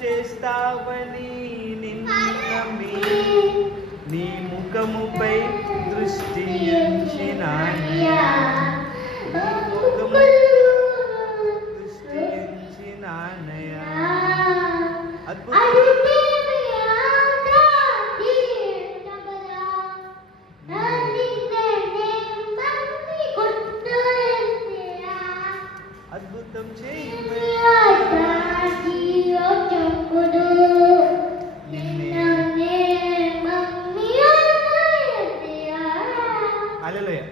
చేస్తావని నిన్ను నమ్మి నీ ముఖముపై దృష్టి ఉంచినానయ్యా, నీ ముఖముపై దృష్టి ఉంచినానయ్యా. అద్భుతం. అద్భుతం చేయమయ్యా. హల్లెలూయా.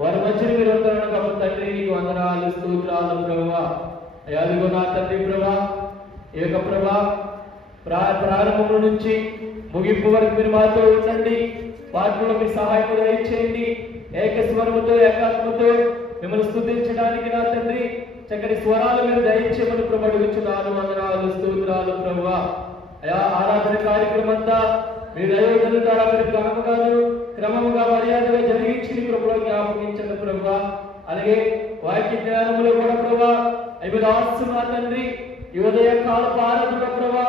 వారి మధ్యన మీరు ఉంటారు కాబట్టి తండ్రి నీకు వందనాలు స్తోత్రాలు ప్రభువా. అదిగో నా తండ్రి ప్రభా, ఈ యొక్క ప్రభా ప్రారంభం నుంచి ముగింపు వరకు మీరు మాతో ఉండండి. వాటిలో మీ సహాయం దయచేయండి. ఏకస్వరముతో ఏకాత్మతో మిమ్మల్ని స్తుతించడానికి నా తండ్రి చక్కటి స్వరాలు మీరు దయచేయమని ప్రభు అడుగుచున్నాను. వందనాలు స్తోత్రాలు ప్రభువా. ఆరాధన కార్యక్రమం అంతా మీ దైవజనుల ద్వారా మీరు క్రమముగా మర్యాదగా జరిగించి ప్రభుత్వ జ్ఞాపకించండి ప్రభువా. అలాగే వాక్య జ్ఞానములో కూడా ప్రభా అవి రాస్తు నా తండ్రి ఈ ఉదయ కాల ఆరాధన ప్రభా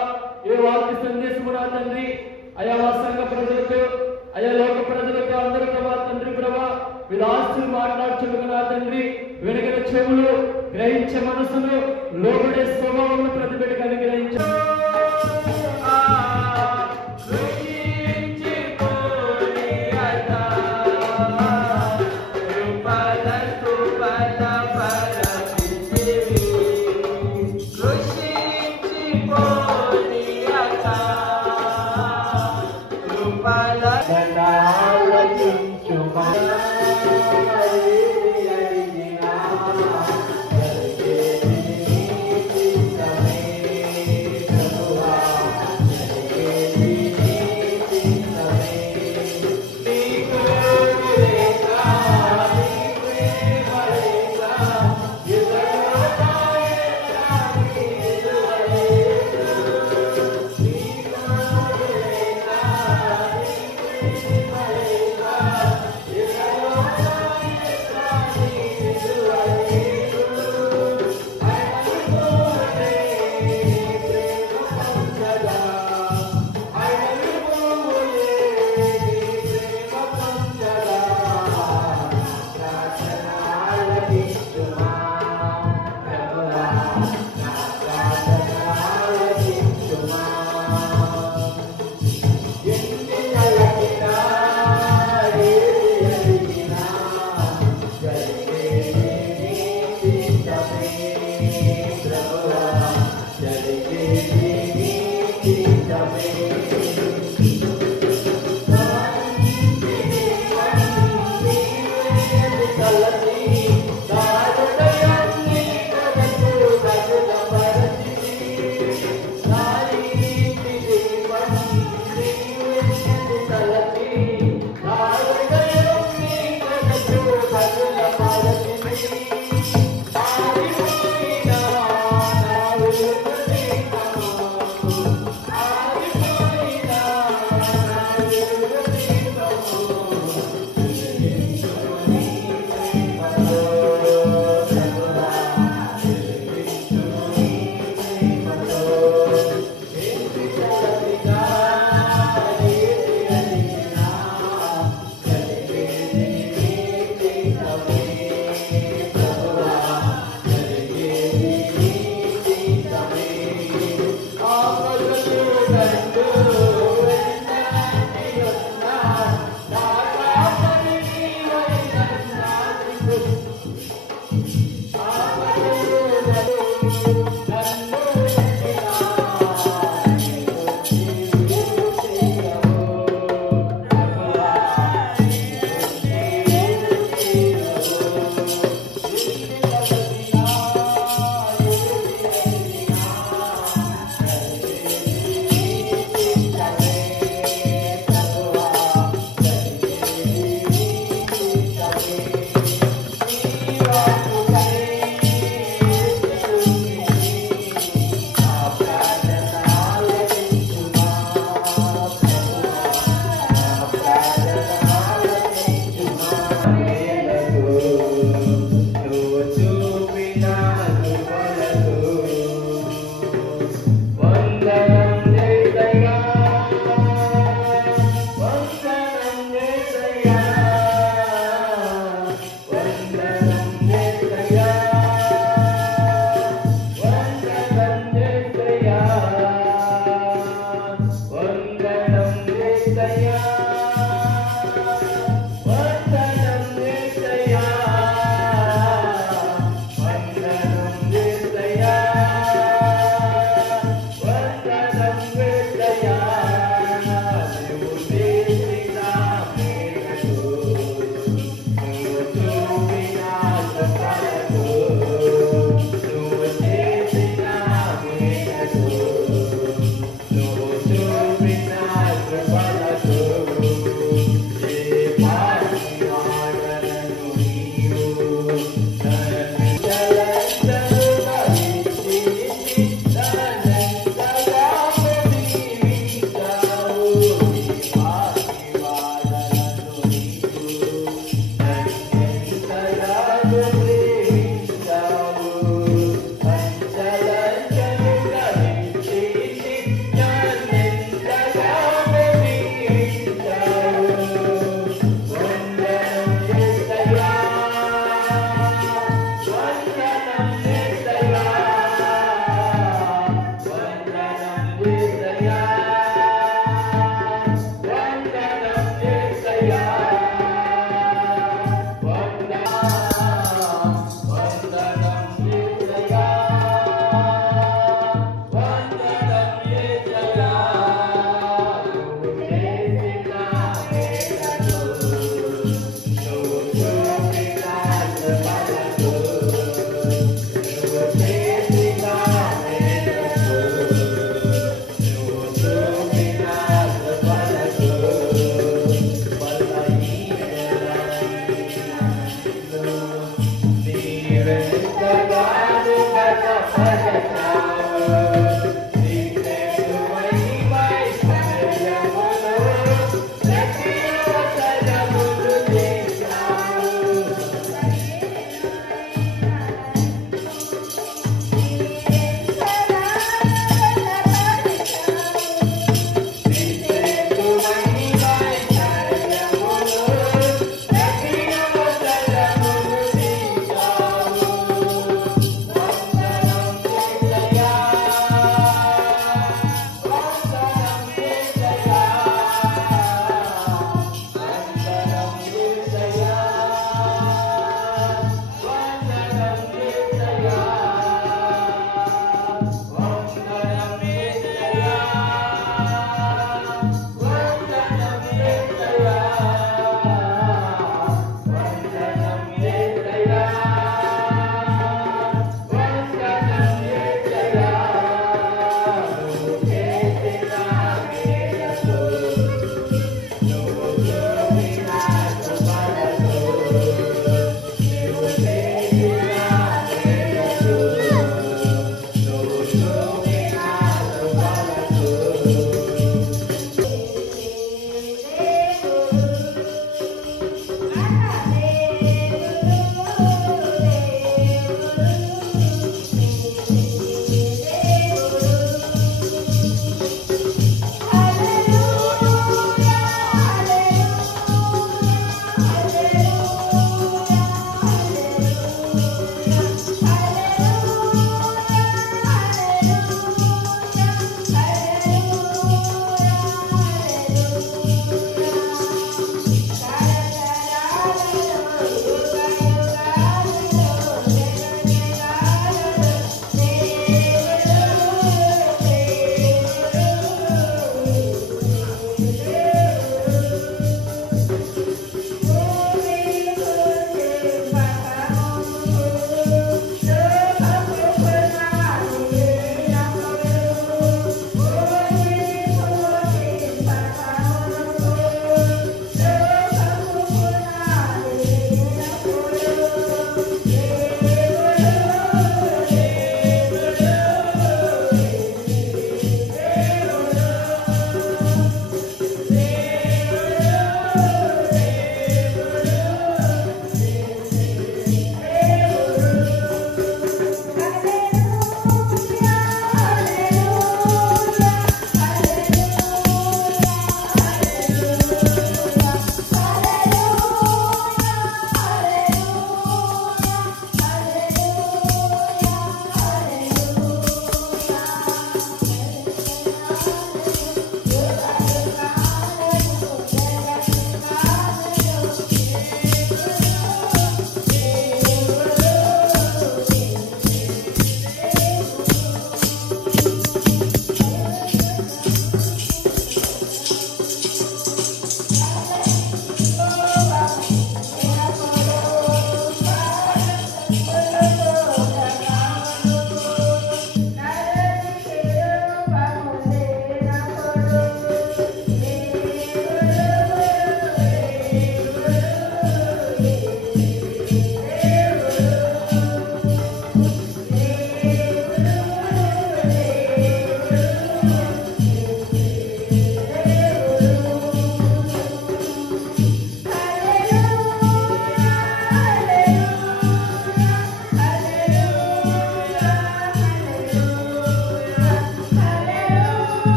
ఈ వాక్య సందేశము నా తండ్రి అయా మా సంఘ ప్రజలతో అయా లోక ప్రజలతో అందరితో మా తండ్రి ప్రభా విలాసులు మాట్లాడుచుండగా నా తండ్రి వెనుకల చెవులు గ్రహించే మనసును లోబడే స్వభావం ప్రతిబిడ్డకు అనుగ్రహించండి.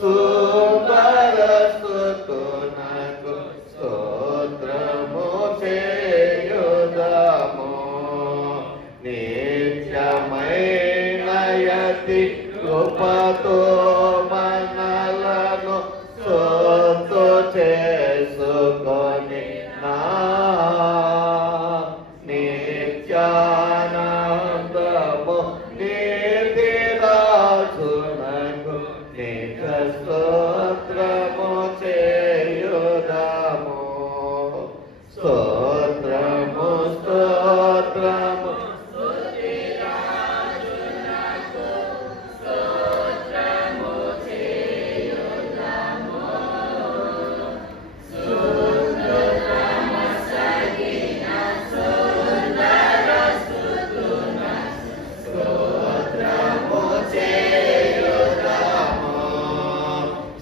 సుందర స్తుతునకు స్తోత్రము చేయుదము. నిత్యమైన యతి కృపతో మనలను సొంతు చేసుకొని నిత్యానందము నీతిరాజునకు నిజ స్తోత్రము చేయుదము. స్తోత్రము స్తోత్రము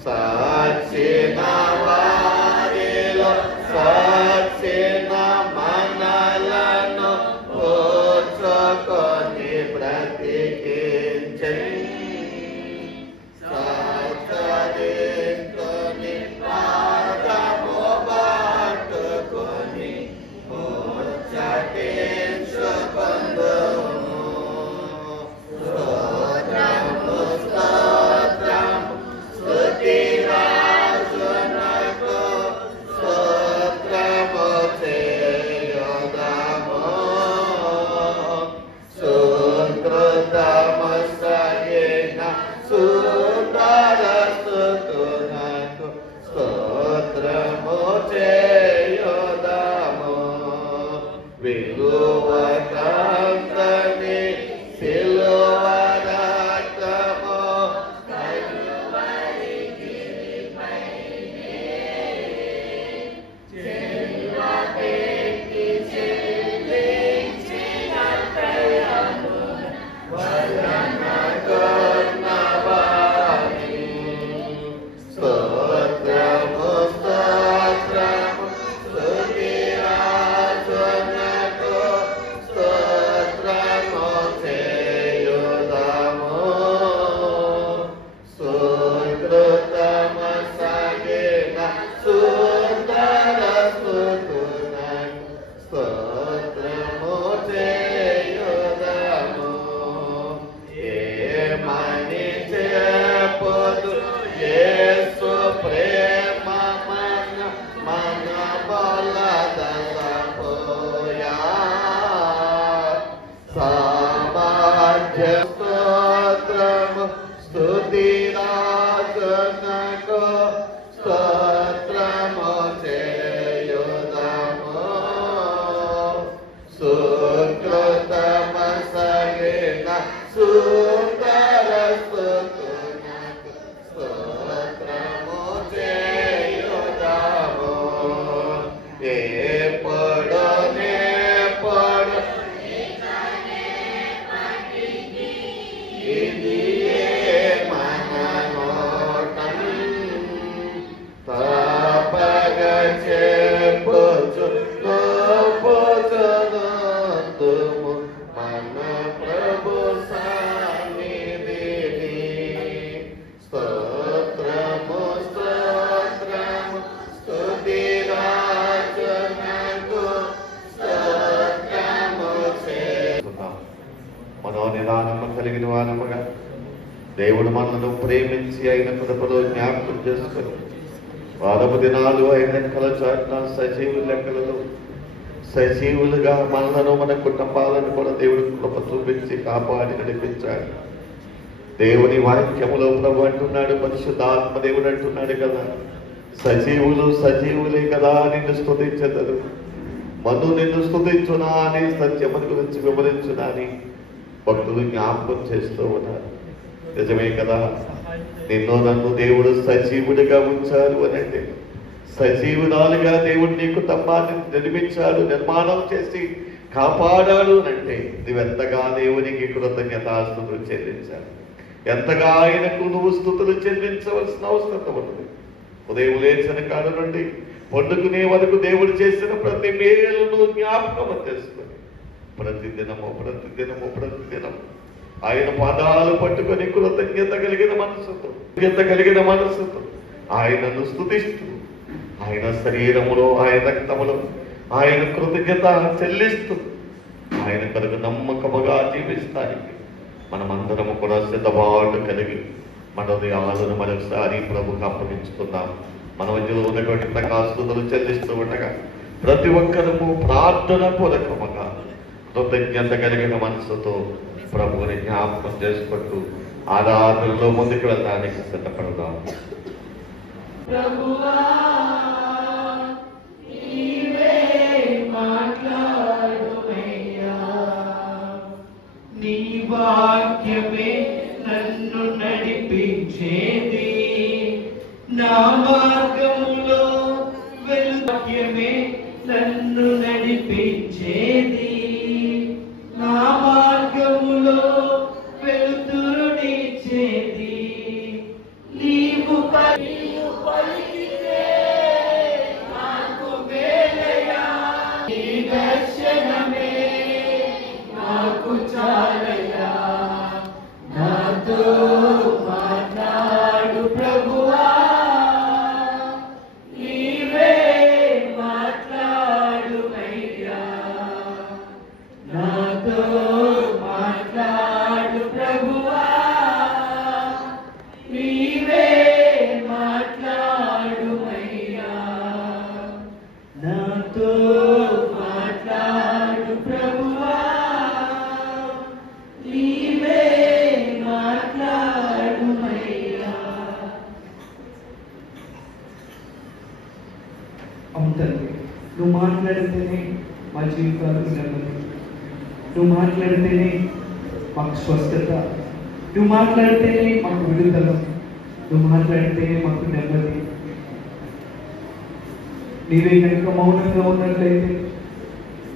సాక్షిన వారిలో సాక్షిన మనలను పోచుకొని బ్రతికించని సాక్షించుకొని పాదము పట్టుకొని ముచ్చటించుకొందుము. స్తోత్రము స్తోత్రము స్తుతిరాజునకు స్తోత్రము చేయుదము. సుకృతము సగిన సుందర స్తుతునకు స్తోత్రము చేయుదము. విలువ కందని సిలువ రక్తము స్తోత్రము స్తోత్రము స్తుతిరాజునకు స్తోత్రము చేయుదము. సుకృతము సగిన సుందర స్తుతునకు స్తోత్రము చేయుదము. ఏమని చెప్పుదు యేసు ప్రేమ మన బలదలపోయా. సామర్థ్య స్తోత్రము స్తుతిరాజునకు స్తోత్రము చేయుదము. సుకృతము సగిన సుందర స్తుతునకు స్తోత్రము చేయుదము. ఎప్పుడు నేప్పుడు ఇది మన నోటం తపగ చెప్పుచు లోపుచునందుము మన ప్రభు సన్నిధిని. స్తోత్రము స్తోత్రము స్తుతిరాజునకు స్తోత్రము చేయుదము. మనోనిదానము కలిగిన వారముగా దేవుడు మనలను ప్రేమించి అయిన కృపలో జ్ఞాపకం చేసుకొని వారము దినాలు అయిన కల చాటున సజీవు లెక్కలలో సజీవులుగా మనలను మన కుటుంబాలను కూడా దేవుడు కృప చూపించి కాపాడి నడిపించాడు. దేవుని వాక్యములో ప్రభు అంటున్నాడు, పరిశుద్ధాత్మ దేవుడు అంటున్నాడు కదా, సజీవులు సజీవులే కదా నిన్ను స్తుతించెదరు, మను నిన్ను స్తుతించునా అని సత్యముని గురించి వివరించునా అని భక్తులు జ్ఞాపకం చేస్తూ ఉన్నారు. నిజమే కదా, నిన్ను నన్ను దేవుడు సజీవుడిగా ఉంచారు అని అంటే, సజీవురాలుగా దేవుడు నీ కుటుంబాన్ని నిర్మించాడు, నిర్మాణం చేసి కాపాడాడు అంటే నువ్వెంతగా దేవునికి కృతజ్ఞతాస్తుతులు చెల్లించాలి, ఎంతగా ఆయనకు నువ్వు స్తుతులు చెల్లించవలసిన అవసరం ఉంది. ఉదయం లేచిన కాడ నుండి పండుకునే వరకు దేవుడు చేసిన ప్రతి మేలును జ్ఞాపకం చేసుకొని ప్రతిదినము ఆయన పాదాలు పట్టుకొని కృతజ్ఞత కలిగిన మనసుతో ఆయనను స్తుతిస్తూ ఆయన శరీరములో ఆయన రక్తములో ఆయన కృతజ్ఞత చెల్లిస్తూ ఆయన కనుక నమ్మకముగా జీవిస్తానికి మనమందరము కూడా సిద్ధపాటు కలిగి మన హృదయాలను మరొకసారి ప్రభుకు అప్పగించుకుందాం. మన మధ్యలో ఉన్నటువంటి ప్రకాశతులు చెల్లిస్తూ ఉండగా ప్రతి ఒక్కరము ప్రార్థన పూర్వకముగా కృతజ్ఞత కలిగిన మనసుతో ప్రభువుని జ్ఞాపకం చేసుకుంటూ ఆరాధనలో ముందుకు వెళ్ళడానికి సిద్ధపడదాం. ప్రభువా నీవే మాట్లాడుమయ్యా, నీ వాక్యమే నన్ను నడిపించేది, నా మార్గములో వెలుగుమే నన్ను నడిపించేది, నా మార్గములో వెలుతురునిచ్చేది, నీవు పలికితే నాకు మేలయా, నీ దర్శనమే నాకు చాలయా, నాతో మాట్లాడు ప్రభువా, నీవే మాట్లాడుమయ్యా, నాతో మాట్లాడు ప్రభువా, నీవే మాట్లాడుమయ్యా, నాతో మాట్లాడు ప్రభువా, నీవే మాట్లాడుమయ్యా. అవును తండ్రి, నువ్వు మాట్లాడితేనే మా జీవితాలకు నెమ్మది, నువ్వు మాట్లాడితేనే మాకు స్వస్థత, నువ్వు మాట్లాడితేనే మాకు విడుదల, నువ్వు మాట్లాడితేనే మాకు నెమ్మది. నీవే కనుక మౌనంగా ఉన్నట్లయితే,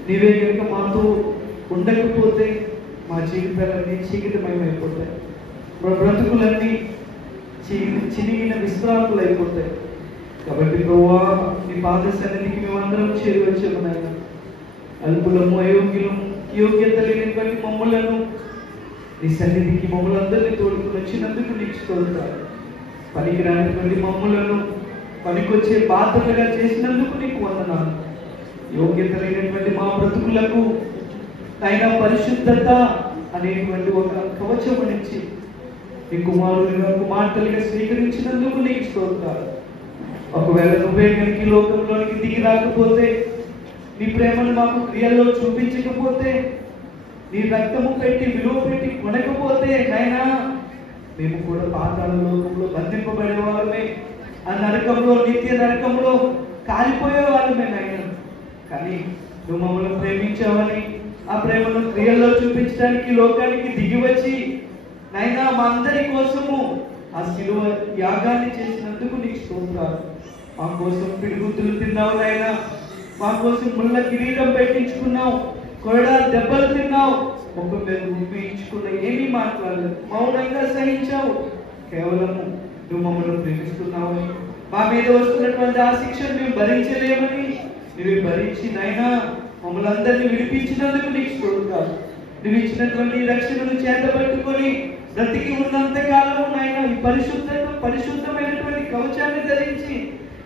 నీవే కనుక మాతో ఉండకపోతే మా జీవితాలన్నీ చీకటిమయమైపోతాయి, మా బ్రతుకులన్నీ చినిగిన విశ్రాంతులు అయిపోతాయి. కాబట్టి ప్రభువా, నీ పాద సన్నిధికి మేమందరం చేరువచ్చాము నాయన. అల్పులము, అయోగ్యులము, యోగ్యత లేనటువంటి మమ్మలను నీ సన్నిధికి మమ్మల్ని అందరినీ తోడుకుని వచ్చినందుకు నీకు స్తోత్రాలు. పనికిరానటువంటి మమ్మలను పనికొచ్చే బాధ్యతగా చేసినందుకు నీకు వందనాలు. యోగ్యత లేనటువంటి మా బ్రతుకులకు ఆయన పరిశుద్ధత అనేటువంటి ఒక కవచమునిచ్చి నీ కుమారునిగా కుమార్తెలుగా స్వీకరించినందుకు నీకు స్తోత్రాలు. ఒకవేళ నువ్వే కనుక ఈ లోకంలోనికి దిగి రాకపోతే, నీ ప్రేమను మాకు క్రియల్లో చూపించకపోతే, నీ రక్తము పెట్టి విలువ పెట్టి కొనకపోతే నాయనా, మేము కూడా పాతాళ లోకంలో బంధింపబడే వాళ్ళమే, ఆ నరకంలో, నిత్య నరకంలో కాలిపోయే వాళ్ళమే నాయన. కానీ నువ్వు మమ్మల్ని ప్రేమించావని ఆ ప్రేమను క్రియల్లో చూపించడానికి లోకానికి దిగి వచ్చి నాయనా మా అందరి కోసము ఆ శిలువ యాగాన్ని చేసినందుకు నీకు స్తోత్రాలు. మా కోసం పిడిగుద్దులు తిన్నావు నాయనా, మా కోసం ముళ్ళ కిరీటం పెట్టించుకున్నావు, కొరడా దెబ్బలు తిన్నావు, ముఖం మీద ఉపయోగించుకున్న ఏమీ మాట్లాడలేదు, మౌనంగా సహించావు. కేవలము నువ్వు మమ్మల్ని ప్రేమిస్తున్నావు, మా మీద వస్తున్నటువంటి ఆ శిక్షను మేము భరించలేమని నువ్వు భరించి నాయనా మమ్మల్ని అందరినీ విడిపించినందుకు నీకు స్తోత్రాలు. నువ్వు ఇచ్చినటువంటి రక్షణను చేతబట్టుకొని బ్రతికి ఉన్నంత కాలము నాయన ఈ పరిశుద్ధమైనటువంటి కవచాన్ని ధరించి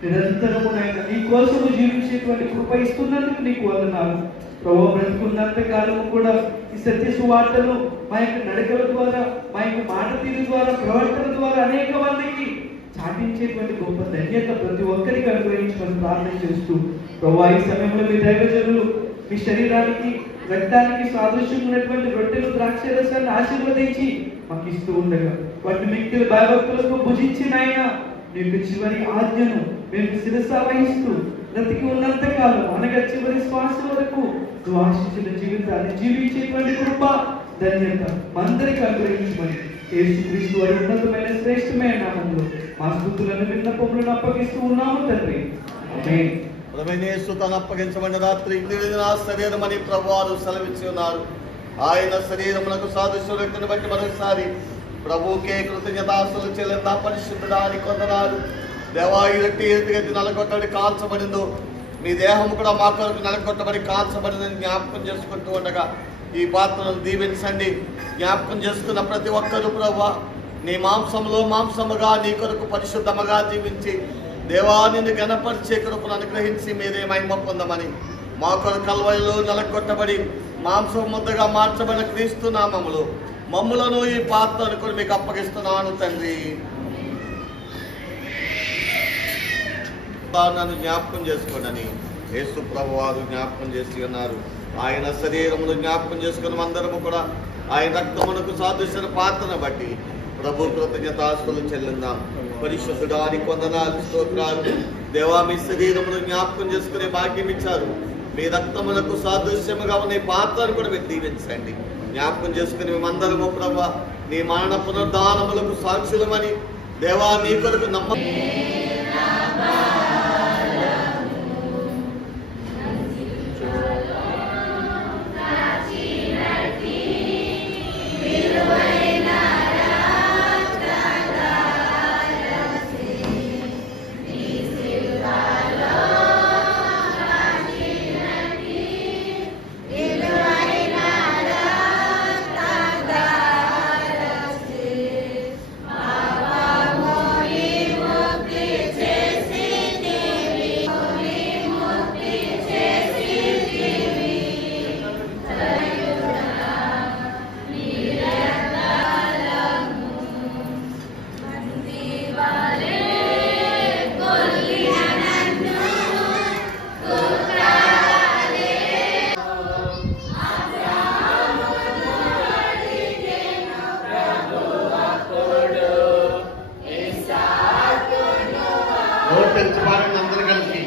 నిరంతరము నాయన నీ కోసము జీవించేటువంటి కృప ఇస్తున్నందుకు నీకు వందనాలు. ప్రభువు, బ్రతుకున్నంత కాలము కూడా ఈ సత్య సువార్తను మా యొక్క నడకల ద్వారా, మా యొక్క మాట తీరు ద్వారా, ప్రవర్తన ద్వారా అనేక మందికి చాటించేటువంటి గొప్ప ధన్యత ప్రతి ఒక్కరికి అనుగ్రహించమని ప్రార్థన చేస్తూ, ప్రభువు ఈ సమయంలో మీ దైవజనులు మీ శరీరానికి రక్తానికి సాదృశ్యం ఉన్నటువంటి రొట్టెలు ద్రాక్ష రసాన్ని ఆశీర్వదించి మాకు ఇస్తూ ఉండగా వాటిని మిక్కిలి భయభక్తులకు భుజించిన ఆయన నీకు చివరి ఆజ్ఞను మేము శిరస వహిస్తూ బ్రతికి ఉన్నంత కాలం అనగా చివరి శ్వాస వరకు నువ్వు ఆశించిన జీవితాన్ని జీవించేటువంటి కృప ధన్యత అందరికీ అనుగ్రహించమని యేసుక్రీస్తు వారి ఉన్నతమైన శ్రేష్టమైన నామములో మా స్తుతులను విన్నపములను అప్పగిస్తూ ఉన్నాము తండ్రి. ఆమేన్. ప్రభుయేసు తను అప్పగించబడిన రాత్రి నా శరీరం అని ప్రభువారు సెలవిచ్చి ఉన్నారు. ఆయన శరీరములకు సాదృశ్య వ్యక్తిని బట్టి మరోసారి ప్రభువుకే కృతజ్ఞతాస్తులు చెల్లిన పరిశుద్ధుడానికి కొందనాలు. దేవా, ఈ రొట్టె ఎత్తి నలగొట్టబడి కాల్చబడిందో మీ దేహం కూడా మా కొరకు నలగొట్టబడి కాల్చబడిందని జ్ఞాపకం చేసుకుంటూ ఉండగా ఈ పాత్రను దీవించండి. జ్ఞాపకం చేసుకున్న ప్రతి ఒక్కరూ ప్రభువా నీ మాంసంలో మాంసముగా నీ కొరకు పరిశుద్ధముగా జీవించి దేవా నిన్ను ఘనపరిచే కృపను అనుగ్రహించి మీరే మహిమ పొందమని మా కొరకు కల్వరిలో నలగొట్టబడి మాంసం ముద్దగా మార్చబడిన క్రీస్తు నామములో మమ్ములను ఈ పాత్రను కూడా మీకు అప్పగిస్తున్నాను తండ్రి. నన్ను జ్ఞాపకం చేసుకోండి యేసు ప్రభు వారు జ్ఞాపకం చేసి ఉన్నారు. ఆయన శరీరమును జ్ఞాపకం చేసుకుని అందరము కూడా ఆయన రక్తమునకు సాదృశ్య పాత్రను బట్టి ప్రభు కృతజ్ఞతాస్తులు చెల్లిందాం. పరిశుద్ధుడానికి వందనాలు, స్తోత్రాలు. దేవా మీ శరీరమును జ్ఞాపకం చేసుకునే భాగ్యం ఇచ్చారు. మీ రక్తములకు సాదృశ్యముగా ఉన్న పాత్రను కూడా మీరు దీవించండి. జ్ఞాపకం చేసుకుని మేమందరము ప్రభు నీ మరణ పునరుద్ధానములకు సాక్షులమని దేవా నీ కొరకు నమ్మ అందరూ కలిసి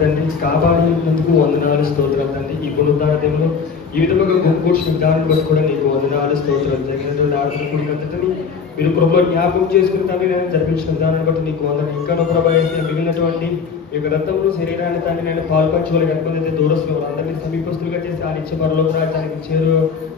తండ్రి కాపాడినందుకు వందనాలు, స్తోత్రాలు తండ్రి. ఈ పునరుద్ధాన దినంలో ఈ విధముగా గొప్ప విధానం బట్టి కూడా నీకు వందనాలు, స్తోత్రాలు. జరిగినటువంటి ఆడపిల్ల కూడికంతటిని మీరు ప్రభుత్వ జ్ఞాపకం చేసుకుని తండ్రి నేను జరిపించిన విధానాన్ని బట్టి నీకు వందనాలు. ఇంకా ప్రభావ అయితే మిగిలినటువంటి ఈ యొక్క రక్తంలో శరీరాన్ని తండ్రి నేను పాల్పంచుకోవాలి ఎంతమంది దూరస్తులు అందరినీ సమీపస్తులుగా చేసి ఆ నిత్య పరలోక రాజ్యానికి చేరు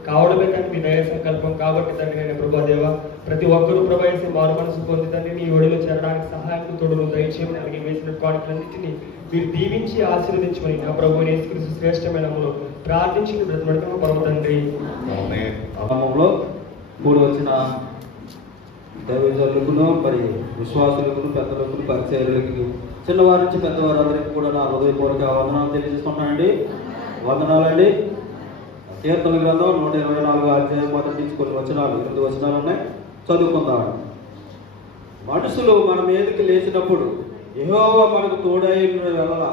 కావడమే తండ్రి మీ దయ సంకల్పం. కాబట్టి తండ్రి నేను ప్రభా దేవ ప్రతి ఒక్కరూ ప్రభా వేసి మారు మనసు పొంది తండ్రి నీ ఒడిలో చేరడానికి సహాయం తోడును దయచేయమని అలాగే వేసిన కానుకలన్నింటినీ మీరు దీవించి ఆశీర్వదించమని నా ప్రభు యేసుక్రీస్తు శ్రేష్టమైన నామములో ప్రార్థించి బ్రతిమడకము పరమ తండ్రి. నామములో కూడి వచ్చిన దైవజనులకును మరి విశ్వాసులకు పెద్దలకు పరిచయాలకు చిన్నవారి నుంచి పెద్దవారు అందరికీ కూడా నా హృదయపూర్వక వందనాలు తెలియజేసుకుంటానండి. వందనాలండి. కీర్తన గ్రంథం 124 అధ్యాయం మొదటి నుంచి కొన్ని వచనాలు 8 వచనాలు ఉన్నాయి, చదువుకుందామండి. మనుషులు మన మీదకి లేచినప్పుడు యెహోవా మనకు తోడైన వెడల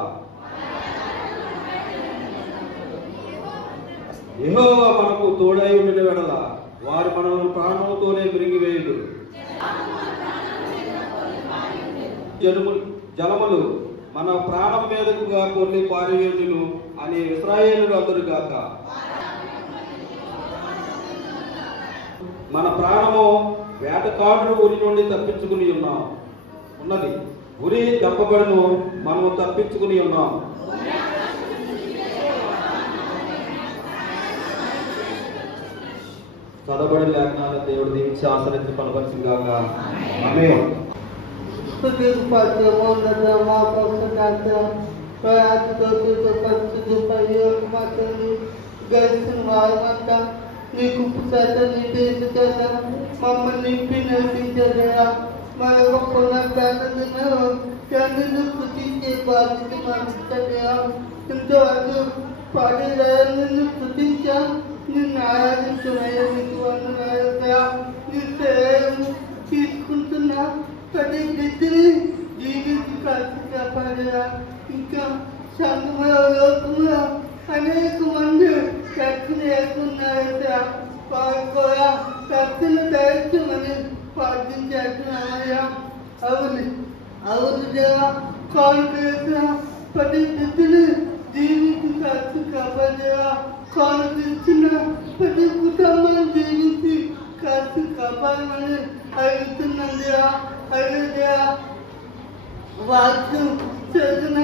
యెహోవా మనకు తోడై ఉండిన వెడల వారు మనల్ని ప్రాణంతోనే మిరిగివేయుడు. జలములు మన ప్రాణం మీదకుగా కొన్ని పారివేయుడును అని ఇశ్రాయేలులు అందరు గాక. మన ప్రాణము వేటకాడు ఉరి నుండి తప్పించుకుని ఉన్నది. ఉరి దెబ్బబడును, మనము తప్పించుకుని ఉన్నాం. చదవబడిన లేఖనాలను దేవుడు దీవించి ఆశీర్వదించి బలపరిచిందాక. ఆమేన్. నీకు మమ్మల్ని నింపి నడిపించదయా. మరొక పునఃప్రార్థనను కృతించే బాధ్యత మాకు ఇంతవరకు పాడేదాన్ని కృతించా నిన్ను ఆరాధించమయ్యా. నీకు వందనాలయ్యా. నీ సేవను తీసుకుంటున్నా ప్రతి వ్యక్తిని జీవించి కాల్చి కాపాడయా. ఇంకా సంఘంలో లోకంలో అనేక మంది రక్షణ చేస్తున్నారయ్యా. వారు కూడా రక్షణ దయచేయమని ప్రార్థించేస్తున్నామయ్యా. అవును దేవా, కాలు చేసిన ప్రతి స్థితిని జీవించి కాచి కాపాడేవా. కాలు తెచ్చిన ప్రతి కుటుంబాన్ని జీవించి కాచి కాపాడమని అడుగుతున్నాం దేవా. అడిగే వాక్యం చదివిన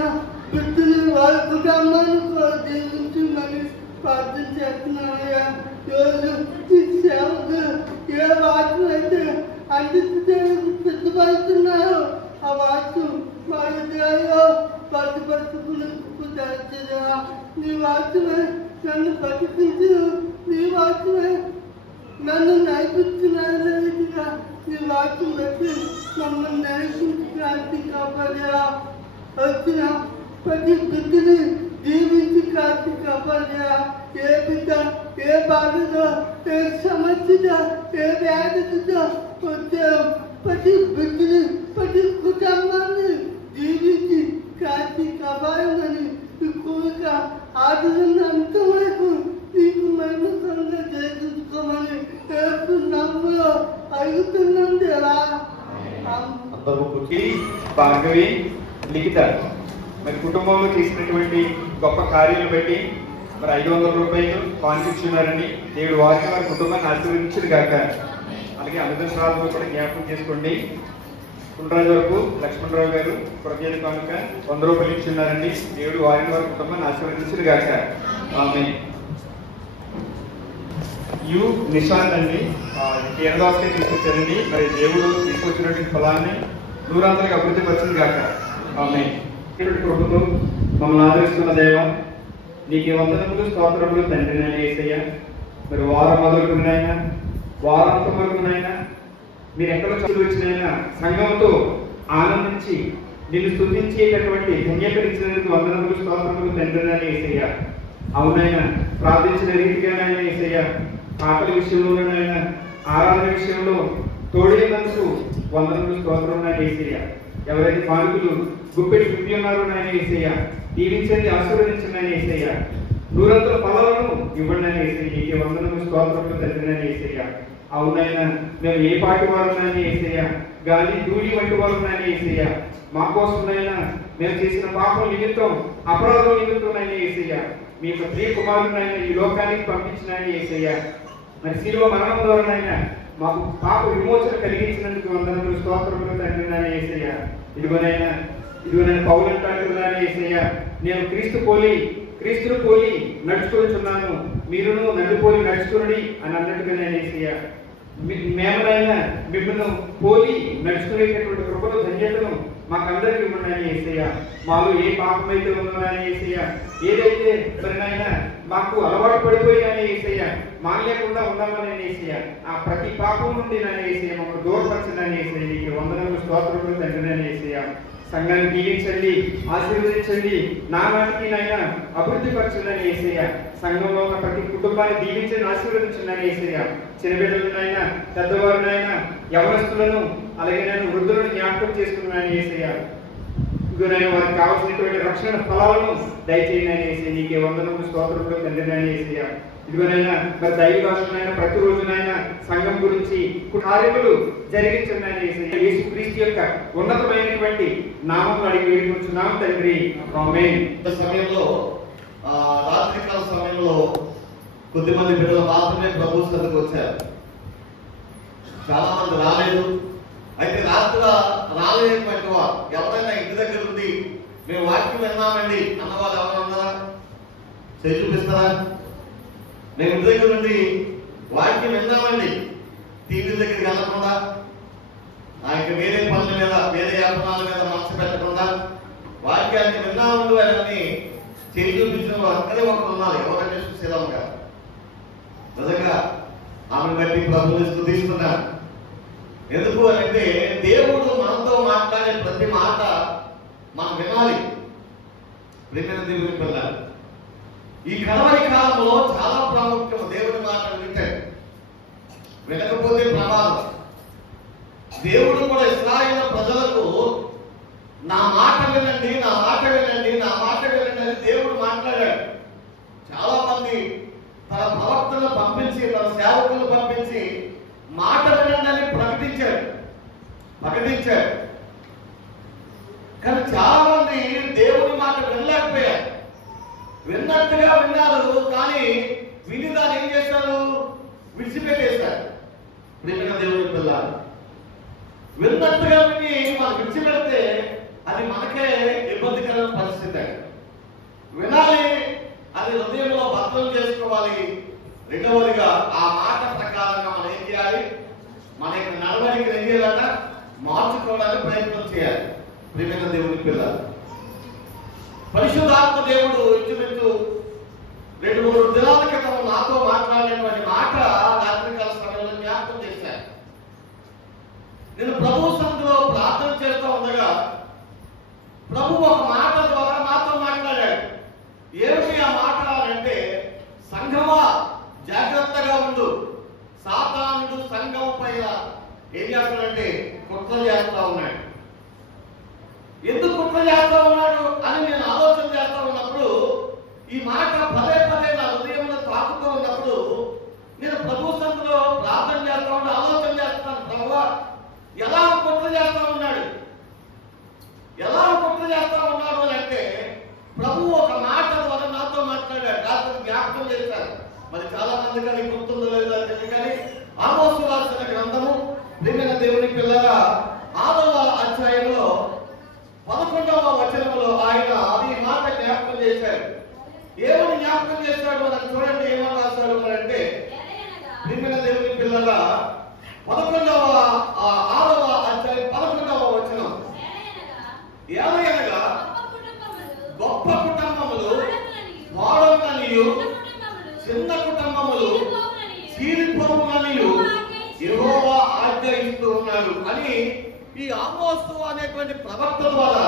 బిడ్డలు వారి కుటుంబాన్ని కూడా జీవించమని ప్రార్థన చేస్తున్నామయ్యా. రోజు ఈ సేవకు ఏ వాక్యం అయితే అందించడానికి సిద్ధపడుతున్నారో ఆ వాక్యం వారి దేవో భద్రపరుచుకునేందుకు దయచేయవా. నీ వాక్యమే నన్ను ప్రకటించు, నీ వాక్యమే నన్ను నడిపించినగా నీ వాక్యం బట్టి మమ్మల్ని నడిపించి కాపాడేవా. వచ్చిన ప్రతి బిడ్డని జీవించి కాచి కాపాడేవా. ఏ బిడ్డ ఏ బాధతో, ఏ సమస్యతో, ఏ వ్యాధితో వచ్చే ప్రతి బిడ్డని ప్రతి కుటుంబాన్ని జీవించి కాచి కాపాడమని కోరిక ఆదరణ అంతవరకు నీకు మరణంగా చేయించుకోమని నమ్ములో అడుగుతున్నాం దేవా. భార్గవి, లిఖిత మరి కుటుంబంలో చేసినటువంటి గొప్ప కార్యాలను బట్టి మరి 500 రూపాయలు కాన్ఫిస్తున్నారని దేవుడు వారికి వారి కుటుంబాన్ని ఆశీర్వదించుడు గాక. అలాగే అమితశ్రాలు కూడా జ్ఞాపకం చేసుకోండి. కుండ్రాజు వరకు లక్ష్మణరావు గారు ప్రజల కానుక 100 రూపాయలు ఇచ్చున్నారండి. దేవుడు వారిని వారి కుటుంబాన్ని ఆశీర్వదించుడు గాక. ఆమేన్. యు నిశాంత్ అండి కేరళకి తీసుకొచ్చారండి. మరి దేవుడు తీసుకొచ్చినటువంటి ఫలాన్ని దూరాంతరికి అభివృద్ధి పరిచింది గాక. ఆమేన్. ప్రభుత్వం మమ్మల్ని ఆదరిస్తున్న దేవ, నీకు వందనములు స్తోత్రములు తండ్రి నైనా యేసయ్య. మరి వారం మొదలుకున్నైనా వారాంతం వరకునైనా మీరు ఎక్కడ చదువు వచ్చినైనా సంఘంతో ఆనందించి నిన్ను స్తుతించేటటువంటి ధన్యకరించినందుకు వందనములు స్తోత్రములు తండ్రి నైనా యేసయ్య. అవునైనా ప్రార్థించిన రీతిగానైనా యేసయ్య, పాటల విషయంలోనైనా ఆరాధన విషయంలో తోడైనందుకు వందనములు స్తోత్రములైనా యేసయ్య. ఎవరైతే కానుకలు గుప్పెడి విప్పి ఉన్నారో నాయన యేసయ్య, దీవించండి, ఆశీర్వదించండి నాయన యేసయ్య. నూరంతుల ఫలాలను ఇవ్వండి నాయన యేసయ్య. నీకే వందనములు స్తోత్రములు తండ్రి నాయన యేసయ్య. అవునైనా మేము ఏ పాటి వారు నాయన యేసయ్య, గాలి ధూళి వంటి వారు నాయన యేసయ్య. మా కోసమైనా మేము చేసిన పాపం నిమిత్తం అపరాధం నిమిత్తం నాయన యేసయ్య, మీ యొక్క ప్రియ కుమారునైనా ఈ లోకానికి పంపించిన ఆయన యేసయ్య. మరి శిలువ మరణం ద్వారానైనా మాకు పాప విమోచన కలిగించినందుకు వందనములు స్తోత్రములు తండ్రి నాయన యేసయ్య. ఇదిగోనైనా పౌలు అంటాడు యేసయ్య, నేను క్రీస్తును పోలి నడుచుకుంటున్నాను, మీరును నన్ను పోలి నడుచుకుని అని అన్నట్టుగా నేను యేసయ్య. మేమనైనా మిమ్మల్ని పోలి నడుచుకునేటటువంటి కృపను ధన్యతను మాకందరికి ఇవ్వండి యేసయ్య. మాలో ఏ పాపమైతే ఉందో యేసయ్య, ఏదైతే మరి నాయన మాకు అలవాటు పడిపోయినా యేసయ్య, మానలేకుండా ఉన్నామని యేసయ్య, ఆ ప్రతి పాపం నుండి నాయన యేసయ్య మమ్మల్ని దూరపరచండి యేసయ్య. నీకు వందనములు స్తోత్రములు తండ్రి యేసయ్య. సంఘాన్ని దీవించండి, ఆశీర్వదించండి, నామానికి నాయన అభివృద్ధి పరచండి యేసయ్య. సంఘంలో ఉన్న ప్రతి కుటుంబాన్ని దీవించండి, ఆశీర్వదించండి యేసయ్య. చిన్నబిడ్డలనైనా పెద్దవారినైనా యవనస్తులను అలాగే నేను వృద్ధులను జ్ఞాపకం చేసుకున్నాను యేసయ్య. ఇదిగోనైనా వారికి కావాల్సినటువంటి రక్షణ ఫలాలను దయచేయండి యేసయ్య. నీకే వందనములు స్తోత్రములు తండ్రి యేసయ్య. ఇదిగోనైనా మరి దైవ రాష్ట్రనైనా ప్రతిరోజునైనా సంఘం గురించి కార్యములు జరిగించండి యేసయ్య. యేసుక్రీస్తు యొక్క ఉన్నతమైనటువంటి నామమును అడిగి వేడుకుంటున్నాం తండ్రి. ఆమేన్. సమయంలో రాత్రికాల సమయంలో కొద్దిమంది బిడ్డలు మాత్రమే ప్రభు సన్నిధికి వచ్చారు. చాలా మంది రాలేదు. అయితే రాత్రి రాలేనటువంటి వారు ఎవరైనా ఇంటి దగ్గర ఉంది మేము వాక్యం విన్నామండి అన్న వాళ్ళు ఎవరు ఉన్నారా? చేసి చూపిస్తారా? మేము ఇంటి దగ్గర నుండి వాక్యం విన్నామండి, టీవీ దగ్గరికి వెళ్ళకుండా ఆయనకి వేరే పనుల మీద వేరే వ్యాపారాల మీద మనసు పెట్టకుండా వాక్యాన్ని విన్నాము అని చేసి చూపించిన వారు అక్కడే ఒకరు ఉన్నారు. ఎవరంటే సుశీలమ్మ గారు. నిజంగా ఆమెను బట్టి ప్రభువుని స్తుతిస్తున్నారు. ఎందుకు అని అంటే దేవుడు మనతో మాట్లాడే ప్రతి మాట మనం వినాలి. ప్రేమైన దేవుని పిల్లలు, ఈ కడవరి కాలంలో చాలా ప్రాముఖ్యం దేవుడి మాటలు వింటే. వినకపోతే ప్రమాదం. దేవుడు కూడా ఇశ్రాయేలు ప్రజలకు నా మాట వినండి, నా మాట వినండి, నా మాట వినండి అని తన ప్రవక్తలను పంపించి, తన సేవకులను పంపించి మాట వినండి ప్రకటించాడు. కానీ చాలా మంది దేవుని మాట వినలేకపోయారు. విన్నట్టుగా విన్నారు, కానీ విని దాన్ని ఏం చేశారు? విడిచిపెట్టేశారు. ప్రియమైన దేవుని పిల్లలు, విన్నట్టుగా విని మనం విడిచిపెడితే అది మనకే ఇబ్బందికరమైన పరిస్థితి. వినాలి, అది హృదయంలో భద్రం చేసుకోవాలి. రెండవదిగా ఆ మాట ప్రకారంగా మనం ఏం చేయాలి? మన యొక్క నడవడికి ఏం చేయాలట? మార్చుకోవడానికి ప్రయత్నం చేయాలి. ప్రియమైన దేవుని పిల్లలు, పరిశుద్ధాత్మ దేవుడు ఇంచుమించు 2-3 దినాల క్రితం నాతో మాట్లాడినటువంటి మాట రాత్రికాల సమయంలో జ్ఞాపకం చేశాను. నేను ప్రభు సన్నిధిలో ప్రార్థన చేస్తూ ఉండగా ప్రభు ఒక మాట ద్వారా నాతో మాట్లాడాడు. ఏమిటి ఆ మాట అంటే, సంఘమా జాగ్రత్తగా ఉండు, సాతానుడు సంఘం పైన ఏం చేస్తాడంటే కుట్ర చేస్తా ఉన్నాడు. ఎందుకు కుట్ర చేస్తా ఉన్నాడు అని నేను ఆలోచన చేస్తా ఉన్నప్పుడు, ఈ మాట పదే పదే నా హృదయంలో తాకుతూ ఉన్నప్పుడు నేను ప్రభు సన్నిధిలో ప్రార్థన చేస్తా ఉంటే ఆలోచన చేస్తున్నాను, ప్రభువా ఎలా కుట్ర చేస్తా ఉన్నాడు, ఎలా కుట్ర చేస్తా ఉన్నాడు అని అంటే, ప్రభు ఒక మాట ద్వారా నాతో మాట్లాడాడు. రాత్రి జ్ఞాపకం చేశారు. మరి చాలా మంది కానీ గుర్తుందో లేదో తెలియదు, కానీ ఆమోసు రాసిన గ్రంథము ప్రియమైన దేవుని పిల్లగా 6వ అధ్యాయంలో 11వ వచనంలో ఆయన ఈ మాట జ్ఞాపకం చేశాడు. ఏమని జ్ఞాపకం చేశాడు అని చూడండి. ఏమని రాశాడు అంటే, ప్రియమైన దేవుని పిల్లగా 6వ అధ్యాయం 11వ వచనం, ఏలయనగా గొప్ప కుటుంబములు వాడననియు చిన్న కుటుంబములు చీలిపోవుననియు యెహోవా ఆజ్ఞయిస్తూ ఉన్నాడు అని ఈ ఆమోసు అనేటువంటి ప్రవక్త ద్వారా